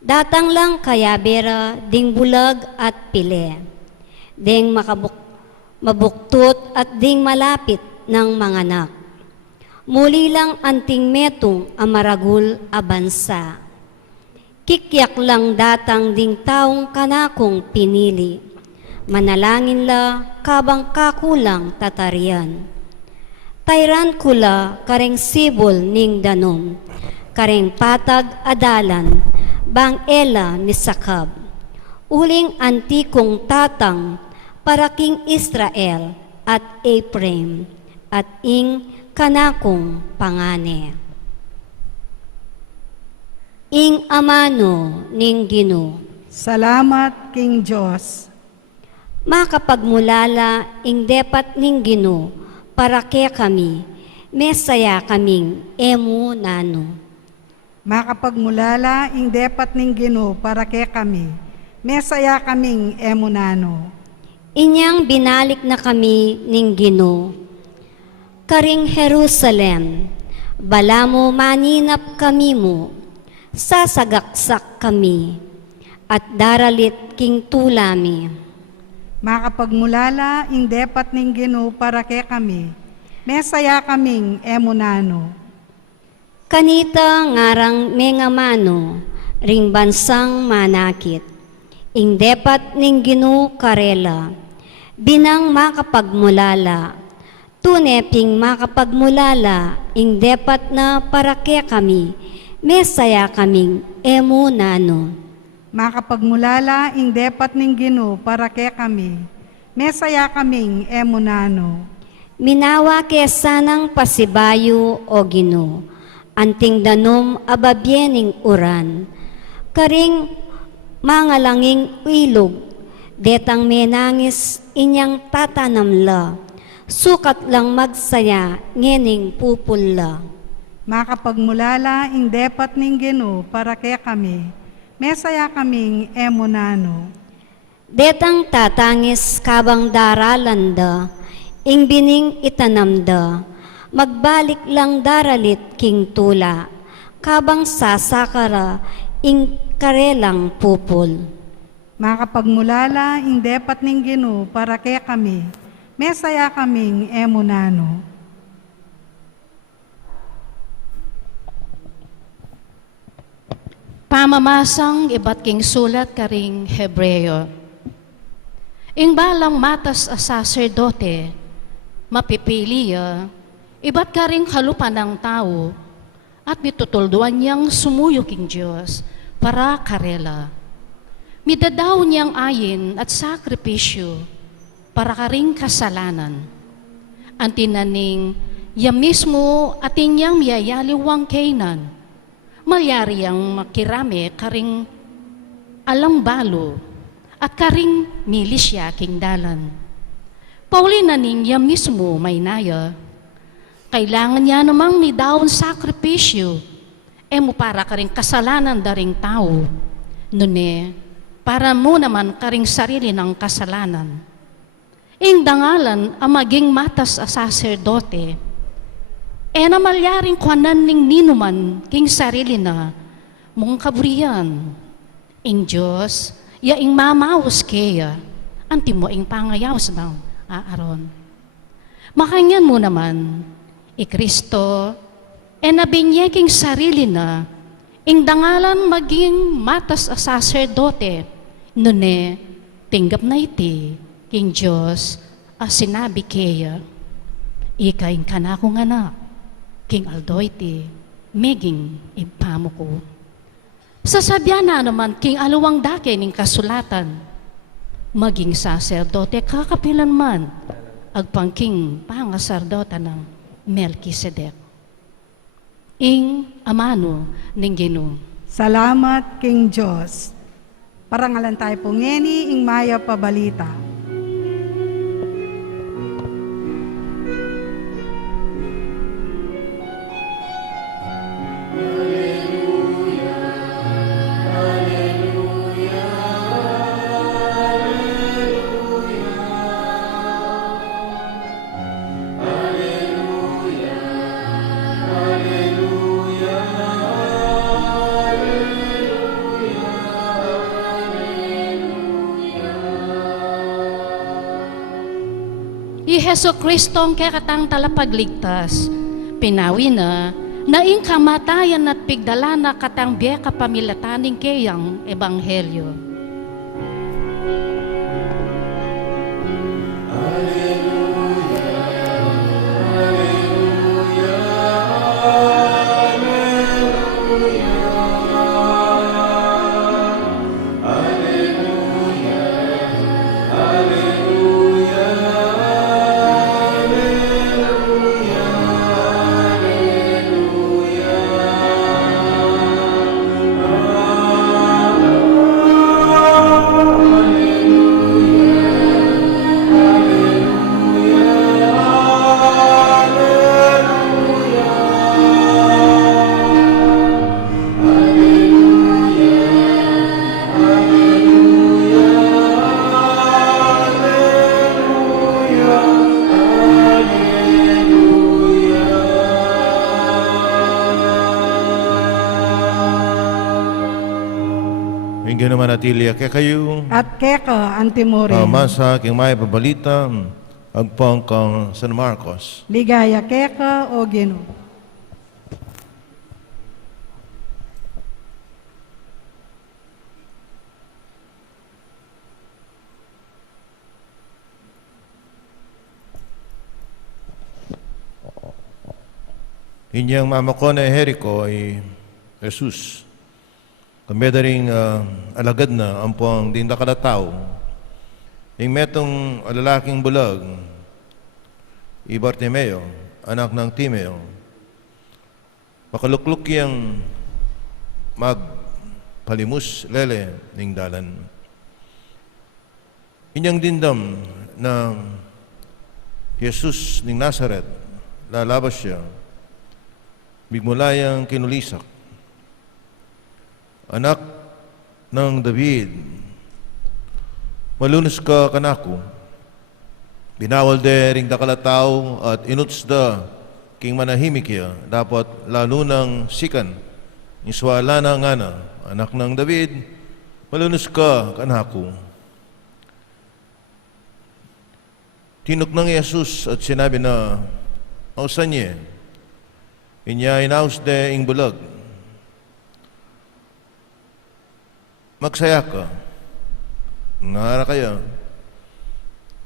Datang lang kaya bera ding bulag at pile, ding mabuktot at ding malapit ng manganak. Muli lang anting metong amaragul a bansa. Kikyak lang datang ding taong kanakong pinili, manalangin la kabang kakulang tatarian. Tayran kula kareng sibol ning danom, kareng patag adalan, bang ela ni sakab. Uling antikong tatang para king Israel at Ephraim, at ing kanakong pangane. Ing amano ning Ginoo, Salamat, King Diyos. makapagmulala ing depat ning Ginoo, para kaya kami, mesaya kaming emu nano. Makapagmulala ing depat ning Ginoo para kay kami. Mesaya kaming emunano. Inyang binalik na kami ning Ginoo. Karing Jerusalem, bala mo maninap kami mo, sasagaksak kami, at daralit king tulami. Makapagmulala ing depat ning Ginoo para kay kami. Mesaya kaming emunano. Kanita ngarang mengamano, ring bansang manakit. Ing depat ning Ginoo karela, binang makapagmulala. Tuneping makapagmulala, ing depat na para kay kami. Mesaya kaming emunano. Makapagmulala ing depat ning Ginoo para kay kami. Mesaya kaming emunano. Minawa kesanang pasibayo o Ginoo, anting danom ababyening uran, karing mga langing ilog, detang menangis inyang tatanamla, sukat lang magsaya ngening pupula. Makapagmulala ing depat ning Ginoo para kay kami. Mesaya kaming emunano. Detang tatangis kabang daralanda, ing bining itanamda, magbalik lang daralit king tula, kabang sasakara ing karelang pupul. Makapagmulala ing depat ning Ginoo para kay kami. Mesaya kaming emunano. Pamamasang iba't king sulat karing Hebreo. Ing balang matas a saserdote, mapipili iba't ka rin kalupan ng tao, at mitutulduan niyang sumuyo king Diyos para karela. Midadaw niyang ayin at sakripisyo para ka rin kasalanan. Antinaning, ya mismo ating niyang miyayaliwang kainan, malyari ang makirame karing alambalo at karing milisya king dalan. Pauli na niya mismo may naya, kailangan niya namang ni daon sakripisyo, mo para karing kasalanan daring tao, nune, para mo naman karing sarili ng kasalanan. Ing dangalan ang maging matas a saserdote, na malyaring kwanan ning ninuman king sarili na, mong kaburian, ing Diyos, ya ing mamaos kaya, anti mo ing pangayaws ng aaron. Makanyan mo naman, Kristo, nabinyeking sarili na, ing dangalan maging matas a saserdote, nune, tinggap na iti, king Diyos, sinabi kaya, ikain ka na akong anak, king Aldoite, meging impamo ko. Sasabyan na naman king aluwang dake ning kasulatan, maging saserdote kakapilan man, agpangking pangasardota ng Melchizedek. Ing amano ning Ginoo. Salamat King Diyos. Parangalan tayo po ngeni ing maya pabalita. I Heso Kristo ang kakatang talapagligtas, pinawi na ing kamatayan at pigdala na katang biya kapamilataning kayang ebanghelyo. Hingga naman atilia kaya kayo At keka antimore. masa king may pabalita agpang kang San Marcos. Ligaya keka o Ginoo. Inyang mama ko na Jericho ay Jesus. Kami daring alagad na ang puang dinda kada tao. Ing metong lalaking bulag, Bartimeo, anak ng Timeo, makalukluk yang magpalimus lele ning dalan. Inyang dindam na Jesus ning Nazaret, lalabas siya, bigmulayang kinulisak, anak ng David, malunos ka kanako, binawal de ring dakalataw at inuts da king manahimik ya, dapat lalo ng sikan, iswala na ngana, anak ng David, malunos ka kanako. Tinuk ng Jesus at sinabi na, ausan niya, inya inaus de ing bulag, magsaya ka, ngara kaya,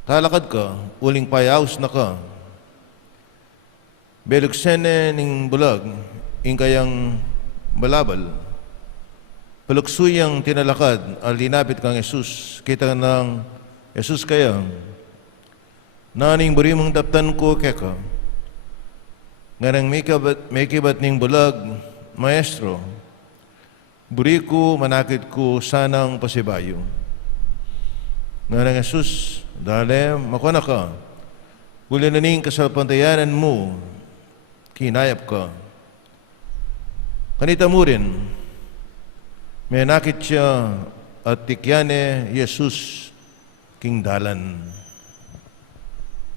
talakad ka, uling payaws na ka. Beluksene ning bulag, kayang balabal. Paluksuyang tinalakad, linapit kang Jesus. Kita ng Jesus kaya, naning burimong daptan ko keka. Ngarang may kibat ning bulag, Maestro, buri ko, manakit ko, sanang pasibayo. Ngarang Jesus, dali, makona ka. Gulinaning kasalpantayanan mo, kinayap ka. Kanita mo rin, may nakit siya at tikyane Jesus king dalan.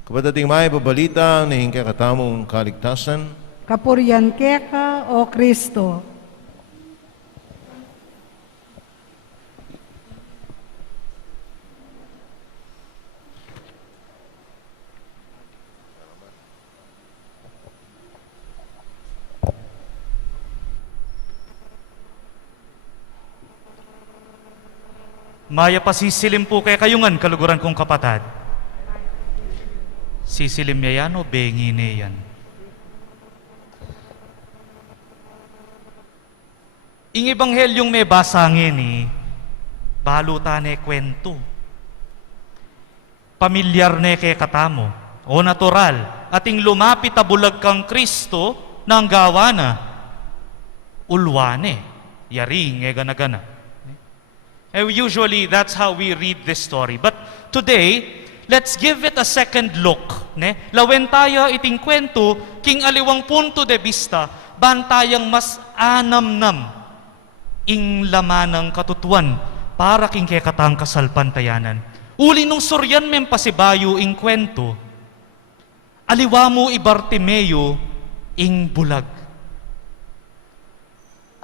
Kapatating may pabalita na hingkay katamong kaligtasan, Kapurian keka o Kristo. Maya pa sisilim po kay kayungan, kaluguran kong kapatad. Sisilim niya yan o bengi niya yan? Ing ebanghelyong may basangin balutan kwento. Pamilyar kay katamo, o natural, ating lumapit a bulag kang Kristo ng gawa na, ulwane, yari, ganagana. Usually, that's how we read this story. But today, let's give it a second look. Lawen tayo iting kwento, king aliwang punto de vista, bantayang mas anamnam ing laman ng katutuan para king kekatang kasalpantayanan. Uli nung suryan men pasibayo ing kwento, aliwa mo Bartimeo ing bulag.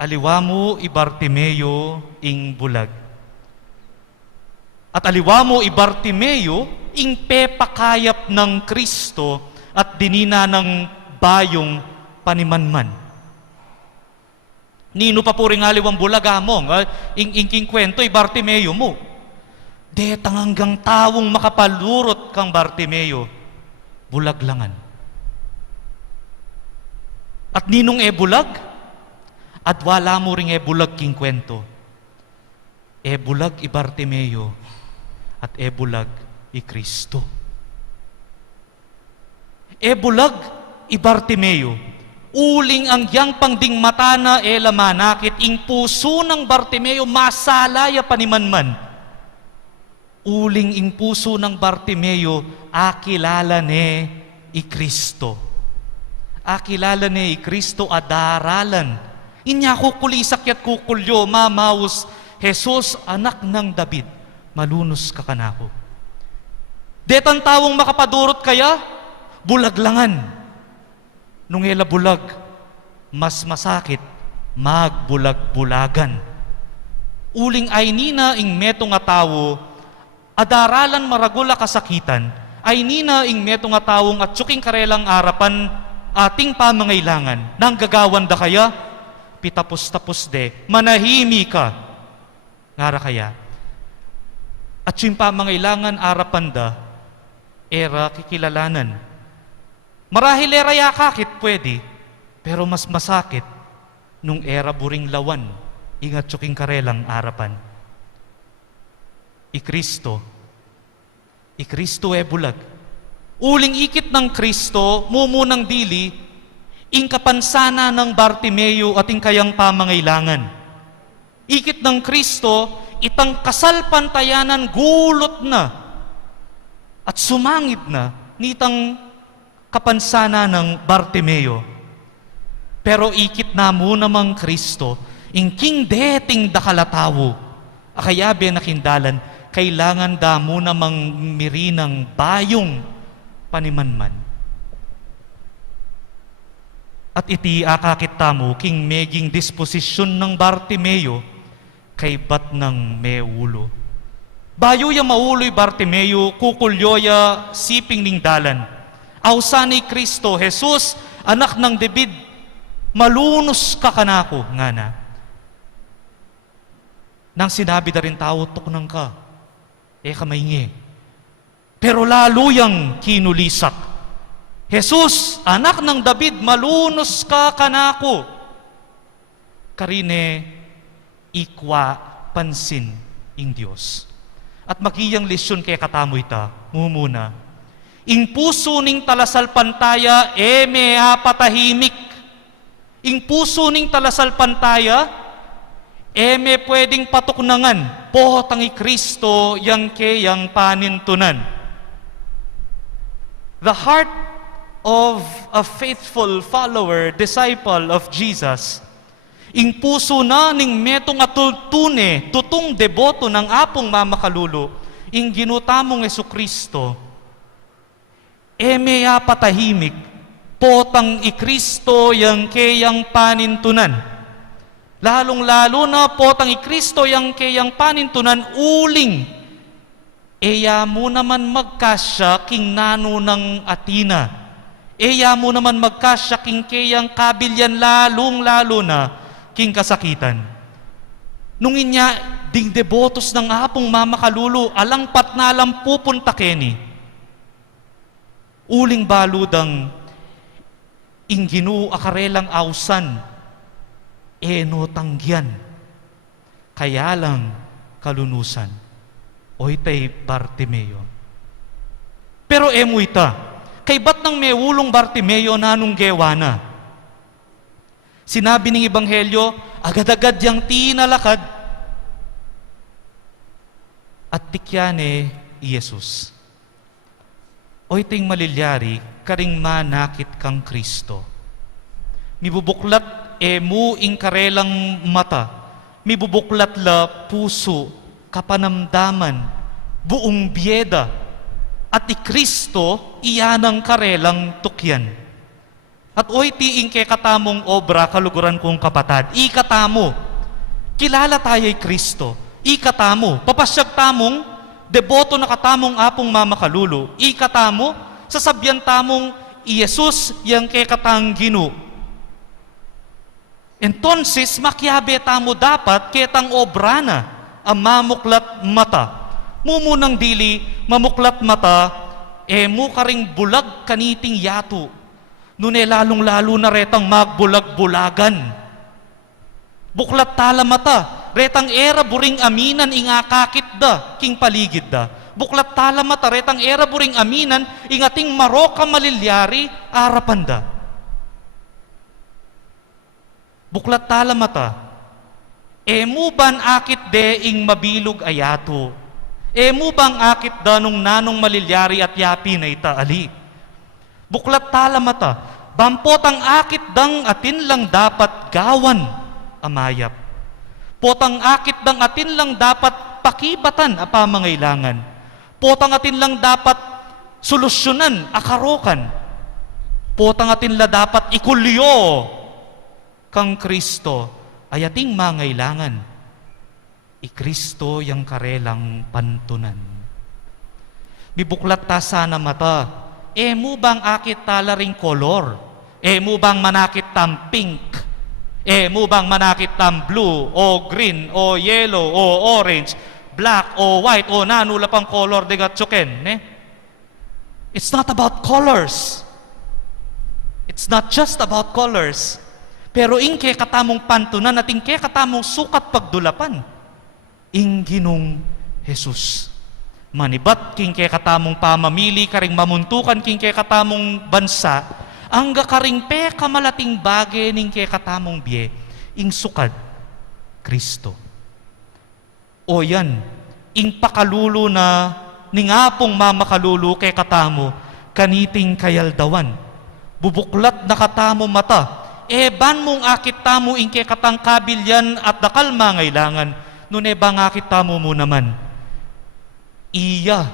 Aliwa mo Bartimeo ing bulag. At aliwa mo Bartimeo ing pepakayap ng Kristo at dinina ng bayong panimanman. Nino pa po rin aliwang bulag among, ing kwento Bartimeo mo. Detang hanggang tawong makapalurot kang Bartimeo, bulag langan. At ninong bulag? At wala mo ring bulag king kwento. Bulag Bartimeo at bulag Kristo. Bulag Bartimeo, uling ang yang pangding mata na lamanakit, ing puso ng Bartimeo masalaya panimanman. Uling ing puso ng Bartimeo, akilala ni Kristo. Akilala ni Kristo adaralan. Inya kukulisak yat kukulyo, mamaus, Jesus, anak ng David, malunos ka kanako. Detan tawong makapadurot kaya, bulaglangan. Nung bulag, mas masakit, magbulag-bulagan. Uling ay nina ing meto nga tawo, adaralan maragula kasakitan, ay nina ing meto nga tawong at tsuking karelang arapan ating pamangailangan. Nang gagawan da kaya, pitapos-tapos de, manahimi ka. Ngara kaya, at yung pamangailangan arapan da, era kikilalanan. Marahil era kakit pwede, pero mas masakit nung era buring lawan, ingat tsuking karelang arapan. Ikristo bulag. Uling ikit ng Kristo, mumunang dili, ing kapansana ng Bartimeo at ing kayang pamangailangan. Ikit ng Kristo, itang kasalpantayanan gulot na at sumangit na nitang kapansana ng Bartimeo. Pero ikit na mo namang Kristo, ing king deting dakalatawo, akayabe na kindalan, kailangan da mo namang mirinang bayong panimanman. At iti akakita mo, king meging disposisyon ng Bartimeo, kay bat ng meulo. Bayo ya mauloy Bartimeo, kukulyoya siping ning dalan. Awsa ni Kristo, Jesus, anak ng David, malunos ka kanako, nga na. Nang sinabi na rin tao, tuknang ka, kamaingi. pero lalo yang kinulisak. Jesus, anak ng David, malunos ka kanako. Karine, ikwa pansin ing Dios. At magiyang lesyon kay katamoy ta, mumuna. Ing puso ning talasal pantaya, mea patahimik. Ing puso ning talasal pantaya, me pwedeng patuknangan, po tangi Kristo yang kayang panintunan. The heart of a faithful follower, disciple of Jesus, ing puso na ning metong atultune, tutong deboto ng apong mamakalulo, ing ginutamong Jesucristo, mea patahimik, potang ikristo yang kayang panintunan. Lalong-lalo na potang ikristo yang kayang panintunan, uling, eya mo naman magkasya king nano ng Atina. Eya mo naman magkasya king kayang kabilyan, lalong-lalo na king kasakitan. Nung inya, ding debotos ng apong mamakalulo, alang patnalang pupunta keni. Uling baludang ingginu akarelang ausan, eno tanggian, kaya lang kalunusan. Oy tay Bartimeo. Pero emo ita, kay ba't nang may ulong Bartimeo na nung gewana? Sinabi ng Ebanghelyo, agad-agad yang tinalakad at tikyane Yesus. Oy ting malilyari, karing manakit kang Kristo. Mibubuklat emu ing karelang mata, mibubuklat la puso, kapanamdaman, buong biyeda, at Kristo iyanang karelang tukyan. At oy tiing kay katamong obra kaluguran kong kapatad, ikatamo, kilala tayo'y Kristo, ikatamo, papasyag tamong, deboto na katamong apong mamakalulo, ikatamo, sasabyan tamong Iyesus yang kay katang Ginu. Entonces, makyabe tamo dapat ketang obra na ang mamuklat mata. Mumunang dili, mamuklat mata, mo karing bulag kaniting yato. Nune lalong-lalo na retang magbulag-bulagan. Buklat tala mata, retang era buring aminan ingakakit da, king paligid da. Buklat tala mata, retang era buring aminan ingating maroka malilyari, arapan da. Buklat tala mata, emu ban akit de ing mabilog ayato. Emu bang akit da nung nanong malilyari at yapi na itaali. Buklat tala mata, bampot ang akit dang atin lang dapat gawan amayap. Potang akit dang atin lang dapat pakibatan apa mangailangan. Potang atin lang dapat solusyonan akarokan. Potang atin la dapat ikulyo kang Kristo ay ating mangailangan. Ikristo yang karelang pantunan. Bibuklat ta sana mata, emu bang akit tala ring kolor? Emu bang manakit tam pink? Emu bang manakit tam blue, o green, o yellow, o orange, black, o white, o nanula pang color de gatsuken, ne? It's not about colors. It's not just about colors. Pero ingke katamong pantunan at ingke katamong sukat pagdulapan. Ingginong Jesus. Manibat king kay katamong pamamili karing mamuntukan king kay katamong bansa, angga karing pe kamalating bagay ning kay katamong biye, ing sukad Kristo. O yan, ing pakalulo na ningapong mamakalulu kay katamo, kaniting kayaldawan, bubuklat na katamo mata, ban mong akit tamo ing kay katang kabilyan at dakal mangailangan, nune bang akit tamo mo naman, iya,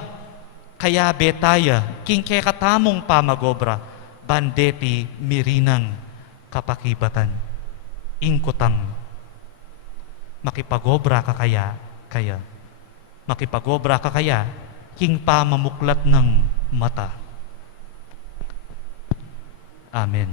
kaya betaya, king kay katamong pamagobra, bandeti mirinang kapakibatan, ingkutang, makipagobra ka kaya, makipagobra ka kaya, king pamamuklat ng mata. Amen.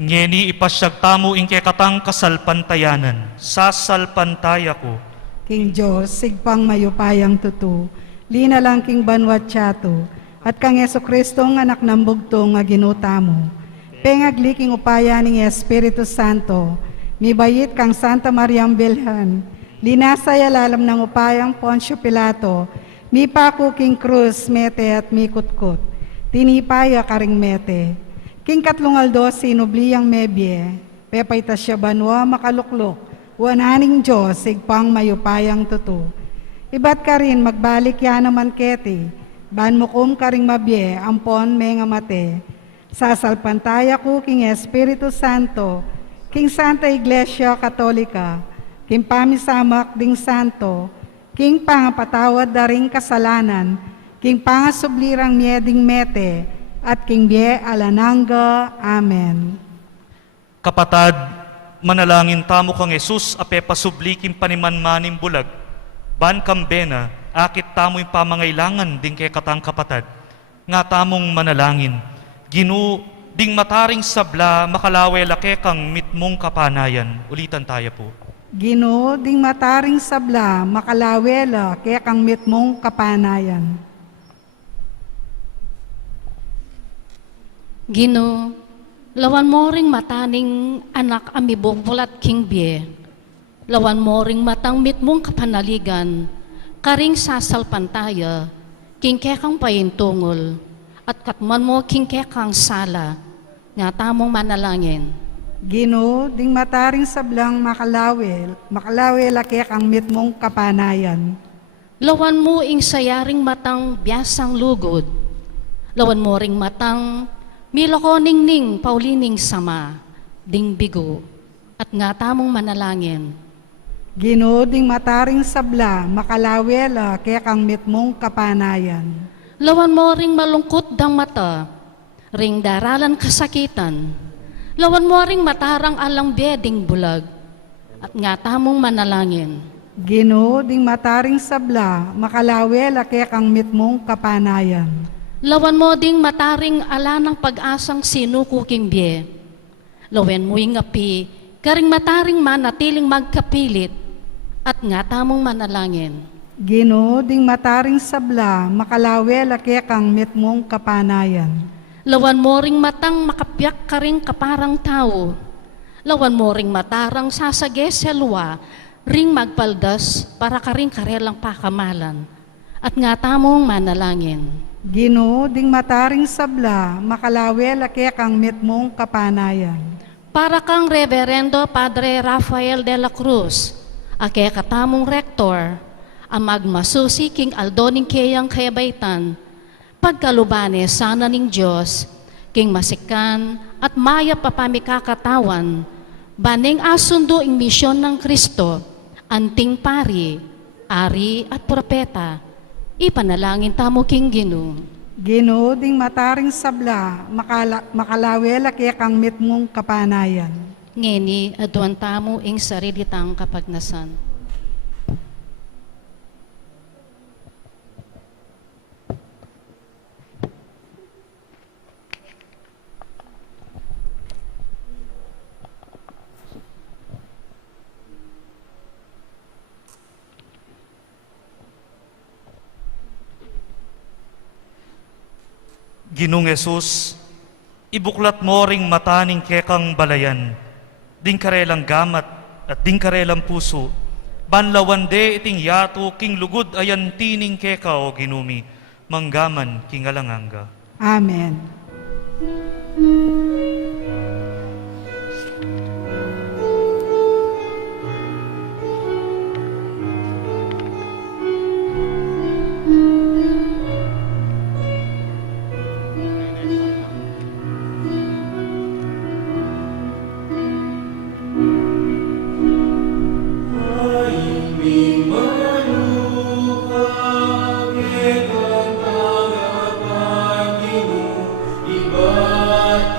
Ngeni ipasyagtamo ing katang kasalpantayanan, sasalpantaya ko. King Diyos, sigpang mayupayang tutu, lina lang king banwat tiyato, at kang Yeso Kristo ng anak ng bugtong nga ginutamo. Pengagli king upaya ning Espiritu Santo, mibayit kang Santa Mariam Belhan, linasay alalam ng upayang Poncio Pilato, mipaku king krus, mete at mikutkot, tinipaya karing mete. King katlungaldo sinubliyang mebye, pepayta siya banwa makaluklok, wananing Diyos, sigpang mayupayang tutu. Ibat ka rin magbalik yan naman keti, ban mukum karing mabye, ampon may nga mate. Sasalpantaya ko king Espiritu Santo, king Santa Iglesia Katolika, king pamisamak ding santo, king pangapatawad daring kasalanan, king pangasublirang mieding mete, at king bie alananga. Amen. Kapatad, manalangin tamo kang Jesus ape pasubli king panimanmaning bulag, ban kambena, akit tamo yung pamangailangan ding kay katang kapatad, nga tamong manalangin, Ginu, ding mataring sabla, makalawe lake kang mitmong kapanayan. Ulitan tayo po. Ginoo, ding mataring sabla, makalawela, kaya kang mitmong kapanayan. Gino, lawan mo ring mataning anak amibong bulat king bie. Lawan mo ring matang mitmong kapanaligan, karing sasalpantaya, king kekang payintungol, at katman mo king kekang sala, nga tamong manalangin. Ginoo, ding mataring sablang makalawela, kaya kang mitmong kapanayan. Lawan mo ing sayaring matang biyasang lugod. Lawan mo ring matang milokoning ning paulining sama, ding bigo, at nga tamong manalangin. Ginoo, ding mataring sabla, makalawela, kaya kang mitmong kapanayan. Lawan mo ring malungkot dang mata, ring daralan kasakitan. Lawan mo ring matarang alang beding bulag, at nga tamong manalangin. Ginoo, ding mataring sabla, makalawela, kaya kang mitmong kapanayan. Lawan mo ding mataring ala ng pag-asang sinukuking bie. Lawan mo yung api, karing mataring manatiling magkapilit, at nga tamong manalangin. Ginoo, ding mataring sabla, makalawela, kaya kang mitmong kapanayan. Lawan mo ring matang makapiyak ka ring kaparang tao. Lawan mo ring matarang sasage selwa, ring magpaldas para ka ring karelang pakamalan, at nga tamong manalangin. Ginoo, ding mataring sabla, makalawela, kaya kang mitmong kapanayan. Para kang Reverendo Padre Rafael de la Cruz, ake katamong rektor, ang magmasusi king aldoning kayang kayabaitan, pagkalubane sana ning Diyos, king masikan at maya papamikakatawan, baning asundo ing misyon ng Kristo, anting pari, ari at propeta, ipanalangin tamo king Ginoo. Ginoo, ding mataring sabla, makalawela, kaya kang mitmong kapanayan. Ngeni aduan tamo ing sarilitang kapagnasan. Ginong Jesus, ibuklat mo ring mataning kekang balayan, ding karelang gamat at ding karelang puso, banlawande iting yato king lugod ayan tining keka o ginumi, manggaman king alanganga. Amen. Iba't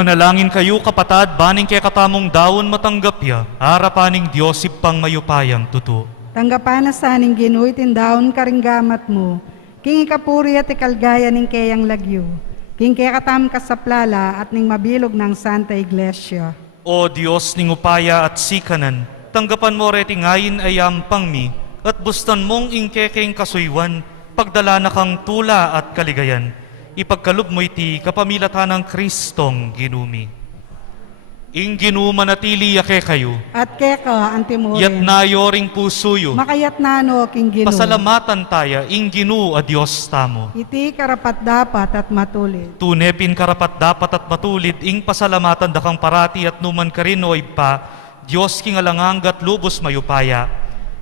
Manalangin kayo kapatad, baning kay katamong dawon matanggapya, harapaning Diyos ipang mayupayang tuto. Tanggapan na sa aning ginuit indaon karinggamat mo, king ikapuri at ikalgaya ning kayang lagyo, king kaya katam kasaplala at ning mabilog ng Santa Iglesia. O Diyos ning upaya at sikanan, tanggapan mo retingayin ay ampang mi, at bustan mong ingkekeng kasuywan, pagdala na kang tula at kaligayan. Ipagkalub mo iti kapamilatan ng Kristong ginumi. Ing ginuma natili yake kayo, At keka antimurin, yat nayoring pusuyo, makayat nano king ginu, pasalamatan taya, ing ginu a Diyos tamo. iti karapat dapat at matulid. Tunepin karapat dapat at matulid, ing pasalamatan dakang parati at numan karinoy pa, Diyos king alanganggat lubos mayupaya.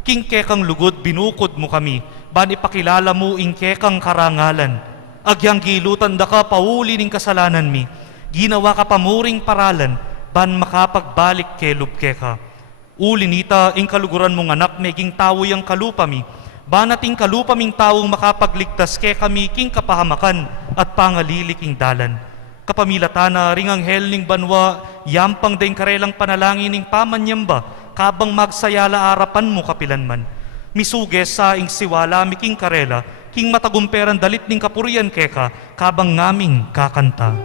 King kekang lugod binukod mo kami, ban ipakilala mo ing kekang karangalan. Agyang gilutan da ka pauli ning kasalanan mi, ginawa ka pamuring paralan, ban makapagbalik ke lubke ka. Uli nita ing kaluguran mong anak meging tawo yang kalupa mi, banating kalupa ming tawong makapagligtas ke kami king kapahamakan at pangaliliking dalan. Kapamilatana ring anghel ning banwa, yampang daing karelang panalangin ning pamanyamba, kabang magsayala arapan mo kapilanman. Misuges sa ing siwala miking karela, king matagumperan dalit ning kapurian keka, kabang ngaming kakanta.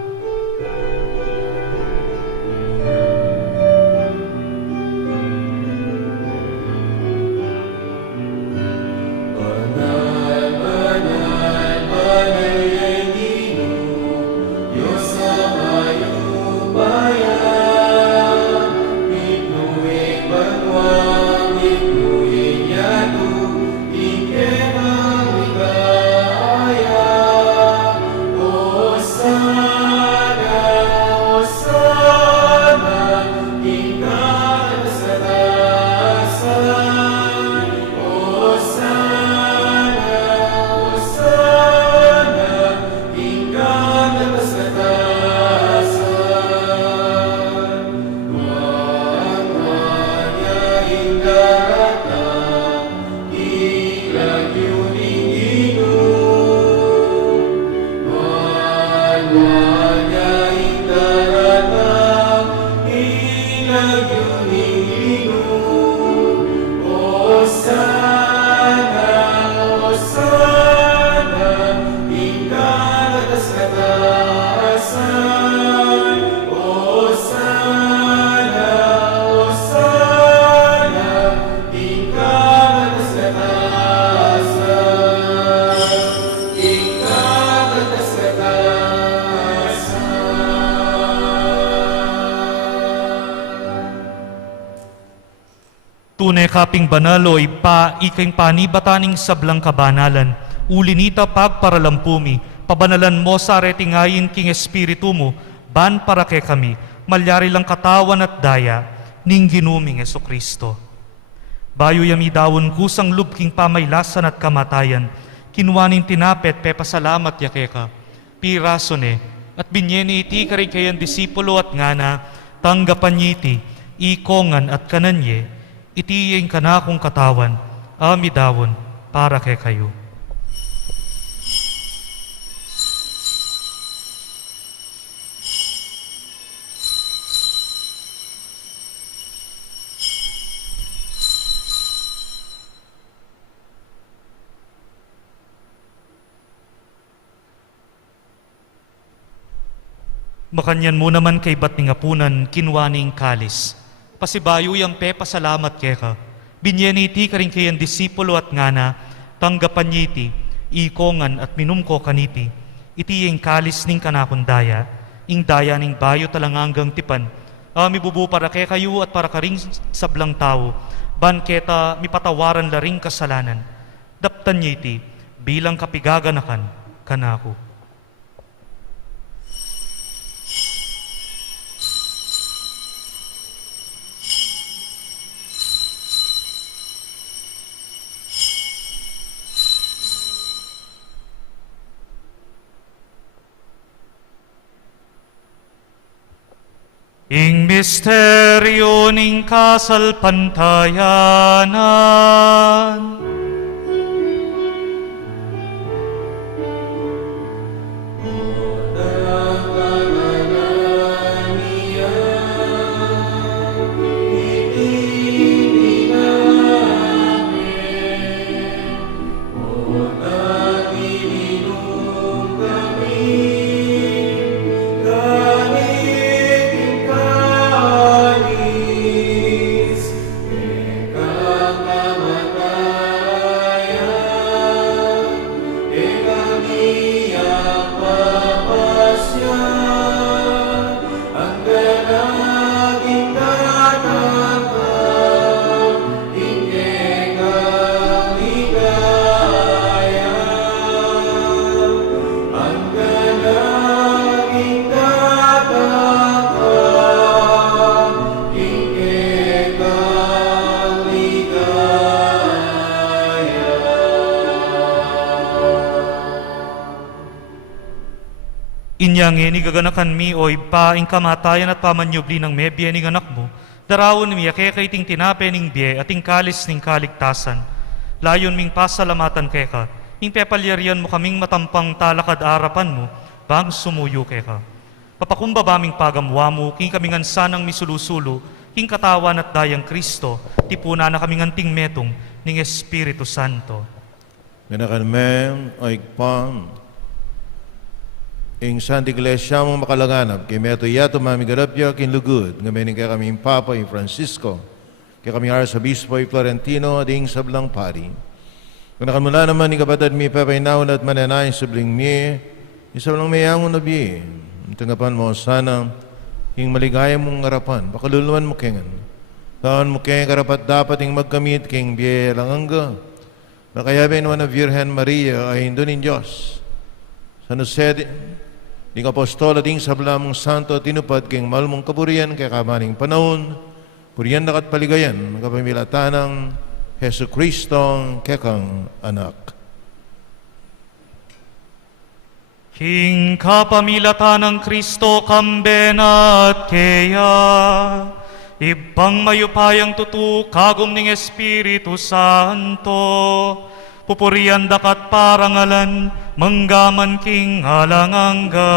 Hosanna. Tunay kaping banalo ikay panibataning sablang kabanalan, ulinita pagparalampumi, pabanalan mo sa retingayin king espiritu mo, ban para kay kami, malyari lang katawan at daya, ning ginuming Kristo. Bayo yami dawon kusang lubking pamaylasan at kamatayan, kinuwaning tinapet pepasalamat yakeka, pirasone, at binyeni iti kari kayan disipulo at ngana, tanggapan iti, ikongan at kananye, itiyeng kanakong katawan, amidawon para kay kayo. Makanyan mo naman kay bat ni ngapunan kinwaning kalis. Pasibayo yang pasalamat keka. Binyeniti ka rin kayan disipulo at ngana, tanggapan niti, ikongan at minumko kaniti, iti yung kalis ning kanakundaya, ing daya ning bayo talanganggang tipan, mi bubu para kay kayo at para karing sablang tao, ban keta mipatawaran laring kasalanan, daptan niti, bilang kapigaganakan, kanako. Ing misteryo ning kasalpantayanan. Inyang ni gaganakan mi o ipaing kamatayan at pamanyubli ng may biye ning anak mo, darawon mi kaya ting tinape ning biye at ing kalis ning kaligtasan. Layon ming pasalamatan keka, ing pepalyarian mo kaming matampang talakad arapan mo, bang sumuyo keka. Papakumbaba ming pagamwa mo, king kaming ansanang misulusulo, king katawan at dayang Kristo, tipuna na kaming anting metong ning Espiritu Santo. Ganakan men, oigpang, ing Santa Iglesia mong makalanganap, kay meto yato mamigarapya kinlugod, nga mening kay kaming Papa, yung Francisco, kay kaming Arzobispo, yung Florentino, at ing sablang pari. Kung nakamula naman ni kapatid mi, papaynaon at mananayin subling mi, isablang mayamon na bi, tanggapan mo sana, ing maligaya mong ngarapan, pakaluluan mo kengan. Kaan mo keng karapat dapat ing magkamit, king biye langangga, nakayabin mo na Virgen Maria ay hindunin Diyos. Sa nused, ning apostol at ing sablamong santo tinupad king malmong kapurian kay kamaning panahon, purian nakat paligayan, kapamilatanang Hesu Kristong kekang anak. King kapamilatan ng Kristo kambenat kaya, ibang mayupayang tutu kagum ning Espiritu Santo, pupurian dakat parangalan, manggaman king alangangga.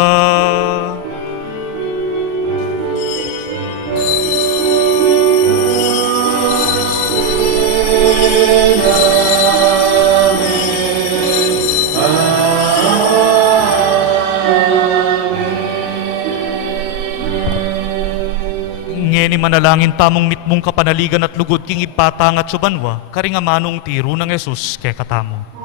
Ngeni manalangin tamong mitmong kapanaligan at lugod king ipatang at subanwa, karingamanong tiro ng Jesus kay katamo.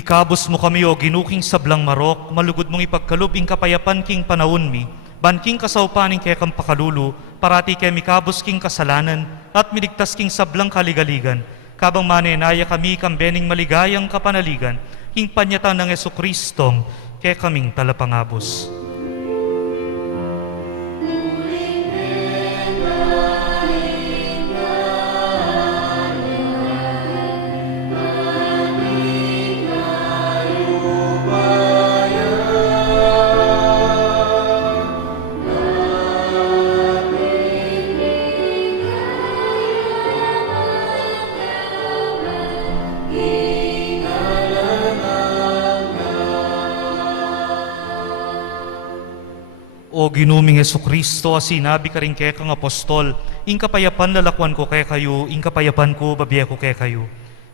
Ikabos mo kami o ginuking sablang marok, malugod mong ipagkalubing kapayapan king panahon mi, banking kasaupaning kaya kang pakalulu, parati kay mikabos king kasalanan, at miligtas king sablang kaligaligan, kabang manenaya kami kambening maligayang kapanaligan, king panyatan ng Jesucristong, kaya kaming talapangabos. O ginuming Jesucristo, sinabi ka rin kaya kang apostol, ing kapayapan lalakwan ko kaya kayo, ing kapayapan ko babiya ko kaya kayo.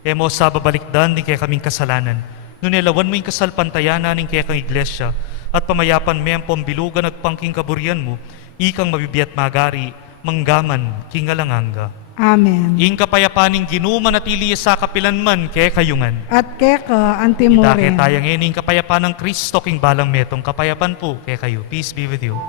Emo sa babalikdan ni kaya kaming kasalanan, nunelawan mo ing kasalpantayanan ning kaya kang iglesia, at pamayapan may ang pambilugan at pangking kaburian mo, ikang mabibiyat magari, manggaman, kingalanganga. Amen. Ing kapayapaning ginuman at iliya sa kapilanman kaya kayungan. At keka Idake antimoren. tayang ing kapayapan ng Kristo king balang metong kapayapan po kaya kayo. Peace be with you.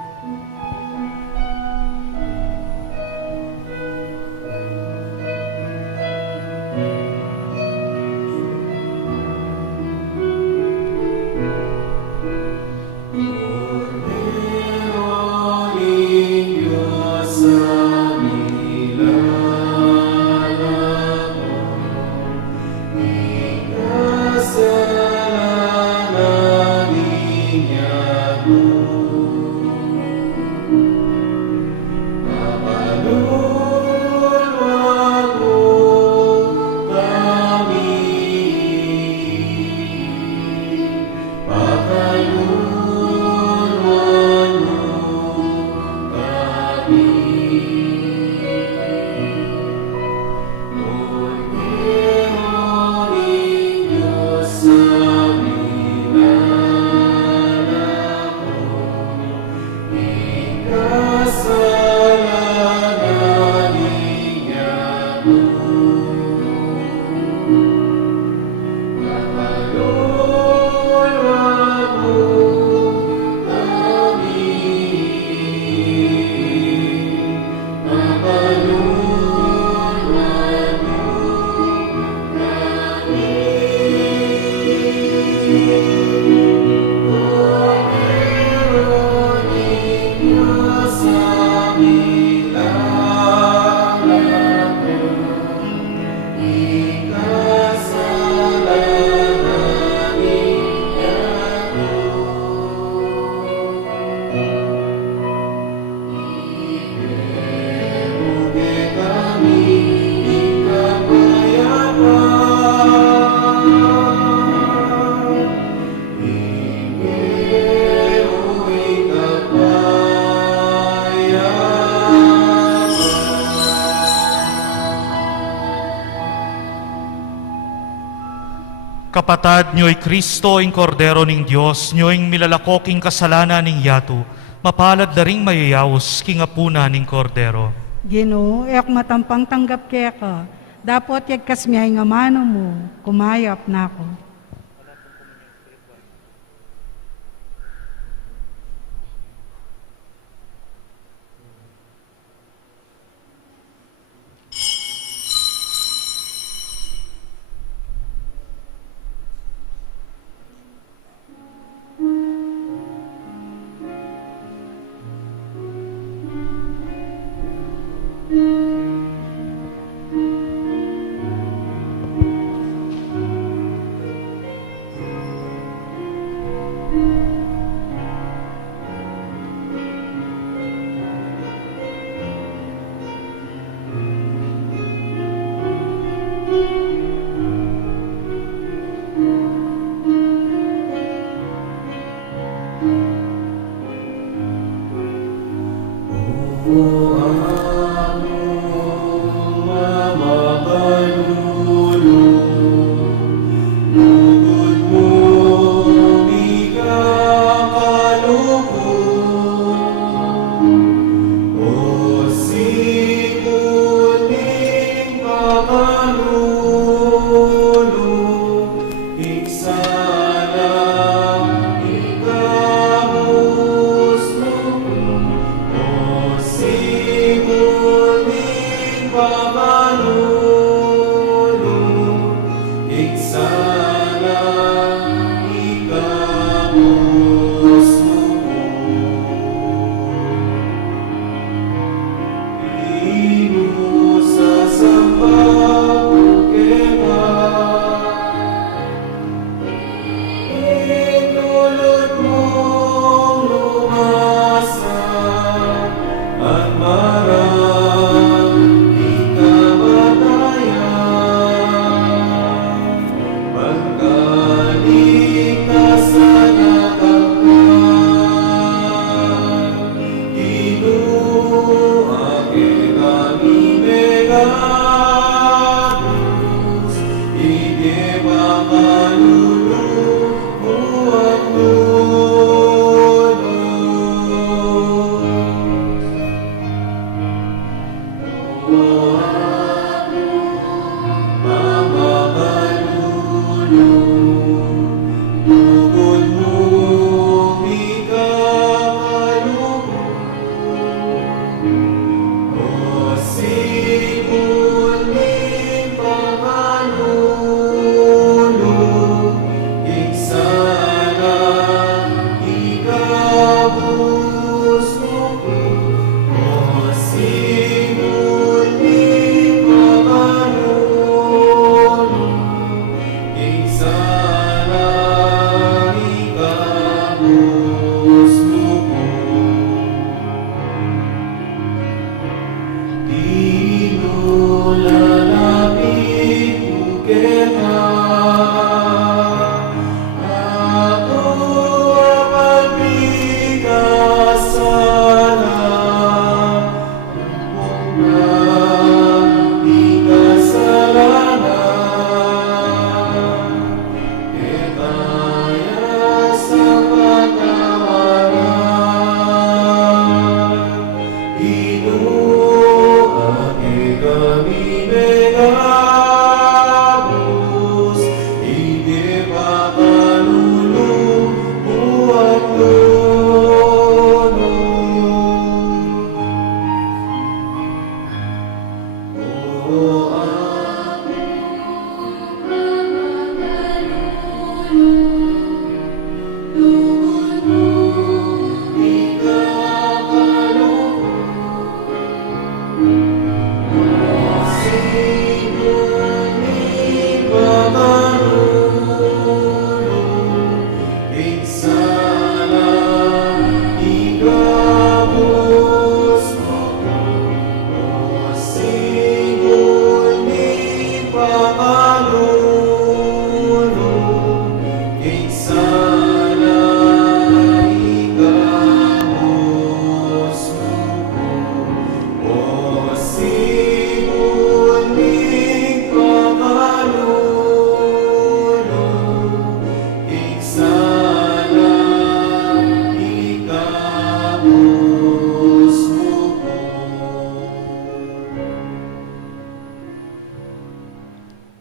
Kapatad nyo'y Kristo, ing kordero ning Diyos, nyo'ing milalakoking kasalanan ning yato, mapalad na ring mayayawos, king apuna ning kordero. Ginoo, ek matampang tanggap keka. Dapat yagkas miyay nga mano mo, kumayap na ako.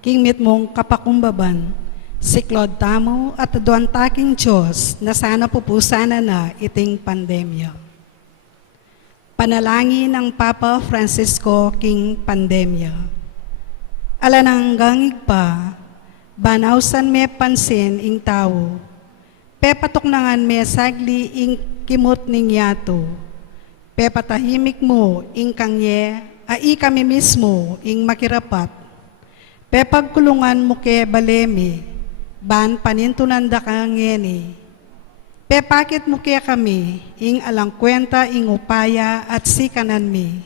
Kingmit mong kapakumbaban, siklod tamo at doan taking Diyos na sana pupusana na iting pandemya. Panalangin ng Papa Francisco king pandemya. Alanang gangig pa, banawsan me pansin ing tao, pepatok nangan me sagli ing kimot ning yato, pepatahimik mo ing kangye, ai kami mismo ing makirapat, pepagkulungan mo ke balemi, ban panintunan da kangeni, pepakit mo ke kami ing alang kwenta ing upaya at sikanan mi,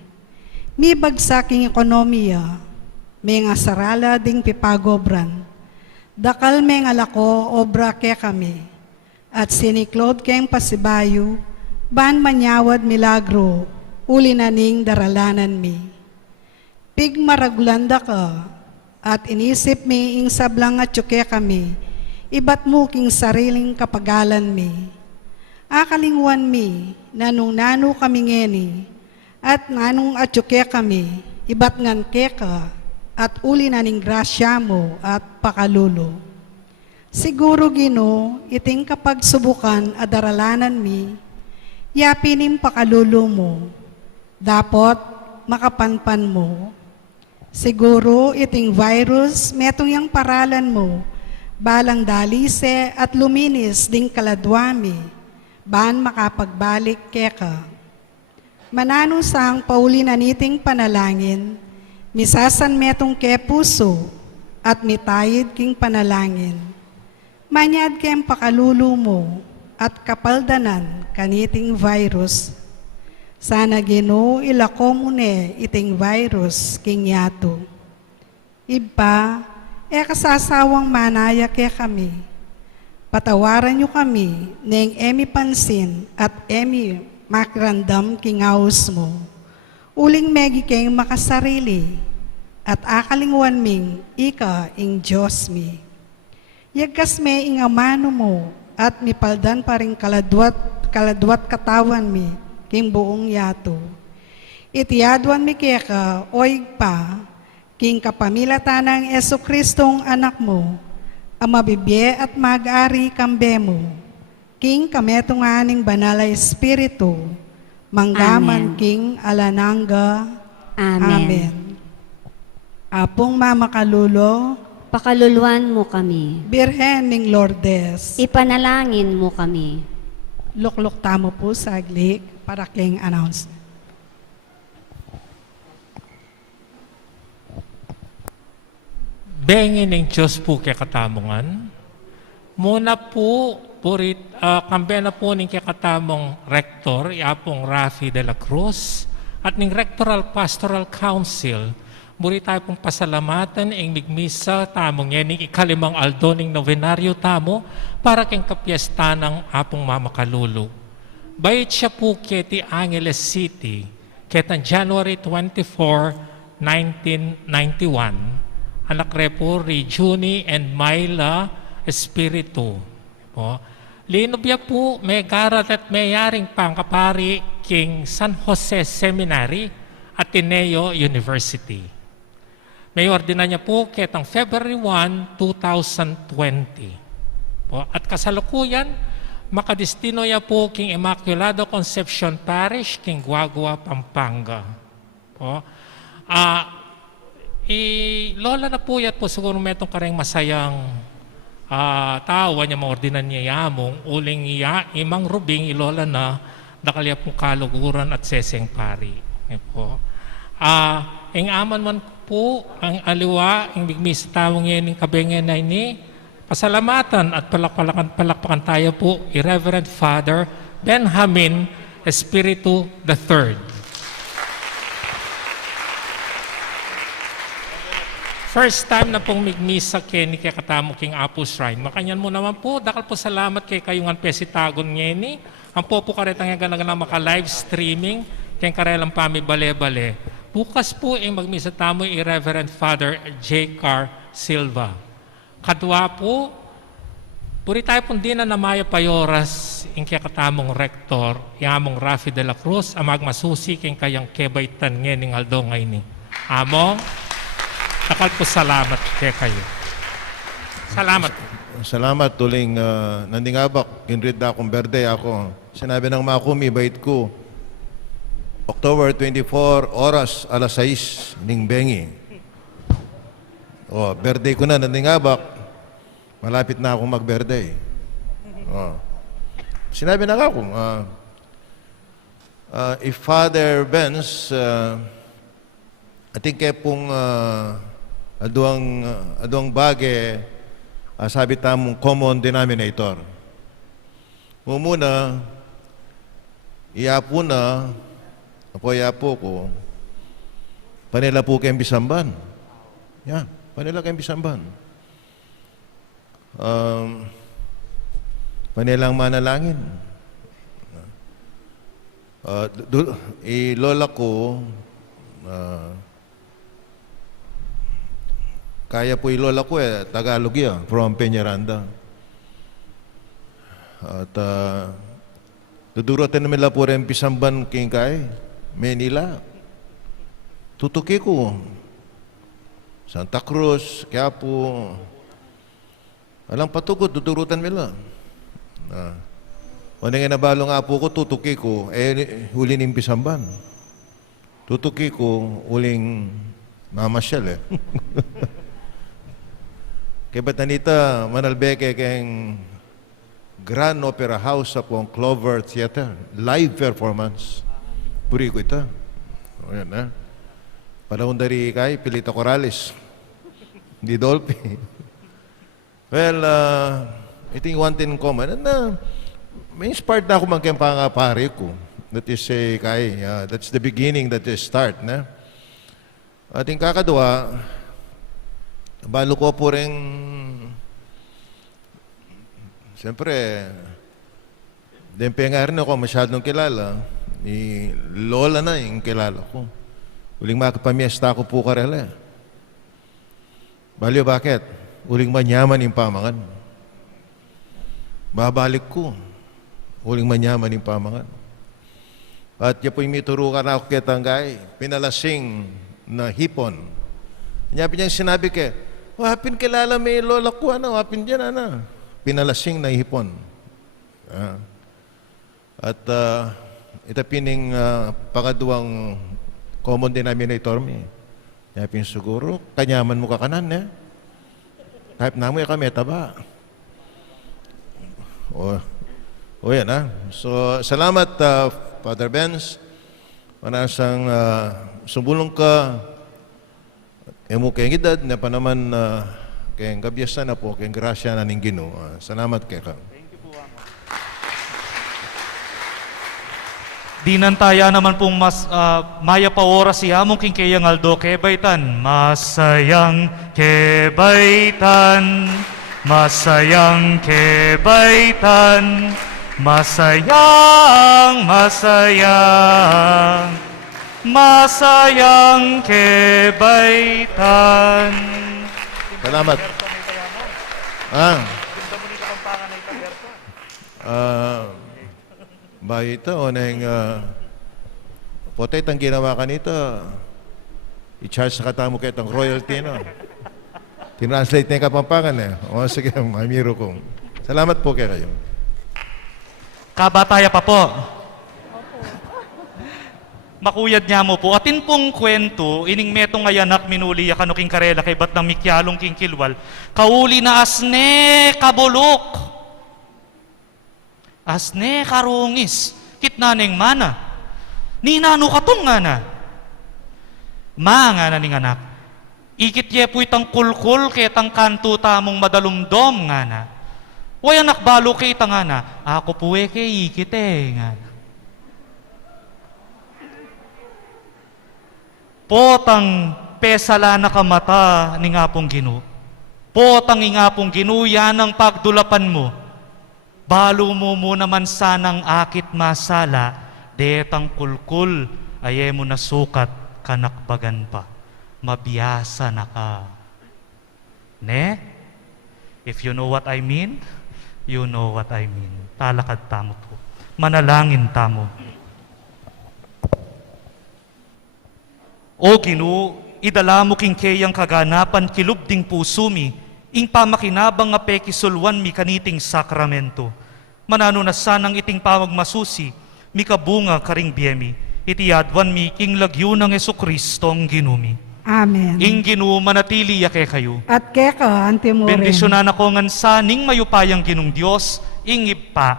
mi bagsak ing ekonomiya, may nga sarala ding pipagobran, dakal may nga lako obra ke kami, at siniklod keng pasibayo, ban manyawad milagro, uli na ning daralanan mi. Pig maragulanda ka, at inisip mi ing sablang at tsuke kami, ibat mo king sariling kapagalan mi. Akalingwan mi, nanong nano kami ngeni, at nanong at tsuke kami, ibat ngan ke ka, at uli na ning grasya mo at pakalulo. Siguro Gino, iting kapag subukan at daralanan mi, yapinim pakalulo mo, dapat makapanpan mo. Siguro iting virus, metong yang paralan mo, balang dalise at luminis ding kaladwami, baan makapagbalik keka. Manano sang paulin-aniting panalangin, misasan metong ke puso, at mitayid king panalangin. Manyad kem pakalulu mo, at kapaldanan kaniting virus. Sana Ginoo ilako mune iting virus king yato. Iba, kasasawang manaya ke kami. Patawaran nyo kami neng emi pansin at emi makrandam king aus mo. Uling megi keng makasarili at akalingwan ming ika ing Diyos mi. Yagkas me ing amano mo at mipaldan pa rin kaladwat katawan mi king buong yato. Itiyadwan mi keka oig pa king kapamilatan ng Yesu-Kristong anak mo, ang mabibye at mag-ari kambe mo, king kametong aning banal na Espiritu, manggaman Amen. king alananga. Amen. Amen. Apong Mama Kalulo, Pakaluluan mo kami. Birhen ning Lourdes, Ipanalangin mo kami. lukluk tamo po saglit para king announcement. Bengin ng Diyos po kay katamongan. Muna po, kambe na po ng kay katamong rektor, iapong Rafi de la Cruz, at ng Rectoral Pastoral Council, muri tayo pong pasalamatan ang migmisa tamong yan, ng ikalimang aldo ng novenaryo tamo, para keng kapiesta ng apong Mama Kalulu. Bayit siya po keti Angeles City, ketang January 24, 1991, anak repo Juni and Myla Espiritu. Po. Linubya po may garat at may yaring pangkapari king San Jose Seminary, Ateneo University. May ordina niya po ketang February 1, 2020. Po. At kasalukuyan, makadestino niya po king Immaculado Conception Parish, king Guagua, Pampanga. Po. Lola na po yat po siguro metong kareng masayang tawa niya maordinan niya yamong uling iya imang rubing ilola na nakalya pong kaluguran at seseng pari. Po. Ang aman man po ang aliwa ang bigmis tawong yan ng kabengen na ini pasalamatan at palakpakan tayo po Reverend Father Benjamin Espiritu III. First time na pong migmisa keni kay katamo king Apo Shrine. Makanyan mo naman po, dakal po salamat kay kayungan pesitagon ngeni. Ang po karetang yung ganagan maka-live streaming, kay karelang pami bale-bale. Bukas po ang magmisa tamo yung Reverend Father J. Car Silva. Kadwa po, puri tayo pong di na namaya payoras yung kay katamong rektor, yung among Rafi de la Cruz, ang magmasusi kay kayang kebaitan ngeni ng aldo ngayon. Among, takal po salamat kay kayo. Salamat. Salamat tuling nandingabak, kinrid na akong berde ako. Sinabi ng makumi, bait ko, October 24, oras, alas 6, ning bengi. Birthday ko na, nandingabak, malapit na akong mag-birthday. Sinabi na ako, if Father Benz, I think pong aduang bagay, sabi tamong common denominator. Muna, iapo na, apo ko, panila po kayong bisamban. Yan, panila kayong bisamban. Panilang manalangin. Lola ko, kaya po ilola ko Tagalog yan, from Peñaranda. At dudurotin namin la po rin pisamban king kay Manila. Tutuki ko. Santa Cruz, Quiapo. Alang patugod, dudurutan nila. Kung nga nabalo nga po ko, tutuki ko, huli ng pisamban. Tutuki ko, uling mamasyal kay Batanita Manalbeke keng Grand Opera House sa pong Clover Theater. Live performance. Puri ko ito. O yan na. Panahon dari kay Pilito Corrales. Di Dolphy. Well, I think one thing in common. And, may inspired na ako pangapari ko. That is kay, that's the beginning, that is start. Na? Ating kakadwa, balo ko po rin, siyempre, dempe nga rin ako masyadong kilala. Ni Lola na yung kilala ko. Uling makapamiesta ko po karela. Baliw, bakit? Uling manyaman yung pamangan. Babalik ko. Uling manyaman yung pamangan. At yan po yung miturukan ako kay Tanggay, pinalasing na hipon. Nyabi niya sinabi ke, wapin kilala may lola ko, wapin dyan, pinalasing na hipon. At ito pining pangaduang common denominator mi. Nyabi siguro, kanyaman mo ka kanan, Kahit namoy kami, taba. O yan, So, salamat, Father Benz. Manasang sumbulong ka, emo kayong edad, na pa naman kayong gabyasa na po, kayong grasya na ning Ginoo. Salamat kay ka. Dinantaya naman pong maya pa oras si among king kayang Aldo Kebaitan. Masayang Kebaitan, masayang Kebaitan, masayang, masayang, masayang Kebaitan. Salamat. Ba ito, o nang potet ang ginawa ka nito, i-charge sa katamo kayo itong royalty, Tinranslate na yung Kapampangan, O sige, mamiro ko. Salamat po kayo. Kabataya pa po. Makuyad niya mo po. Atin pong kwento, ining metong ayanak minuli ya kanuking karela kay bat ng mikyalong king kilwal, kauli na asne kabulok. Asne karungis, kitnaneng mana. Ninano katong nga na. Mga na ning anak. Ikit ye po itang kulkul ketang kanto tamong madalumdom nga na. Way anak balo kay nga na. Ako po kay ikit nga. Potang pesala na kamata ni nga pong Ginoo. Potang nga pong Ginoo yan ang pagdulapan mo. Balo mo naman sanang akit masala, detang kulkul, aye mo na sukat, kanakbagan pa. Mabiyasa na ka. Ne? If you know what I mean, you know what I mean. Talakad tamo po. Manalangin tamo. O Ginoo, idala mo king kayang kaganapan kilubding pusumi, ing pamakinabang nga pekisulwan mi kaniting sakramento. Manano na sanang iting pamagmasusi, mi kabunga karing biyemi, itiyadwan mi king lagyo ng Jesucristong ginumi. Amen. Ing Ginoo manatili yake kayo. At keka, antimorin. Bendisyonan ako ngan saning mayupayang Ginong Dios, ing Ipa,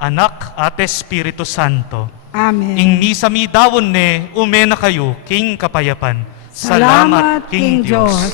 Anak at Espiritu Santo. Amen. Ing misa mi dawon ne, umena kayo, king kapayapan. Salamat, King Diyos.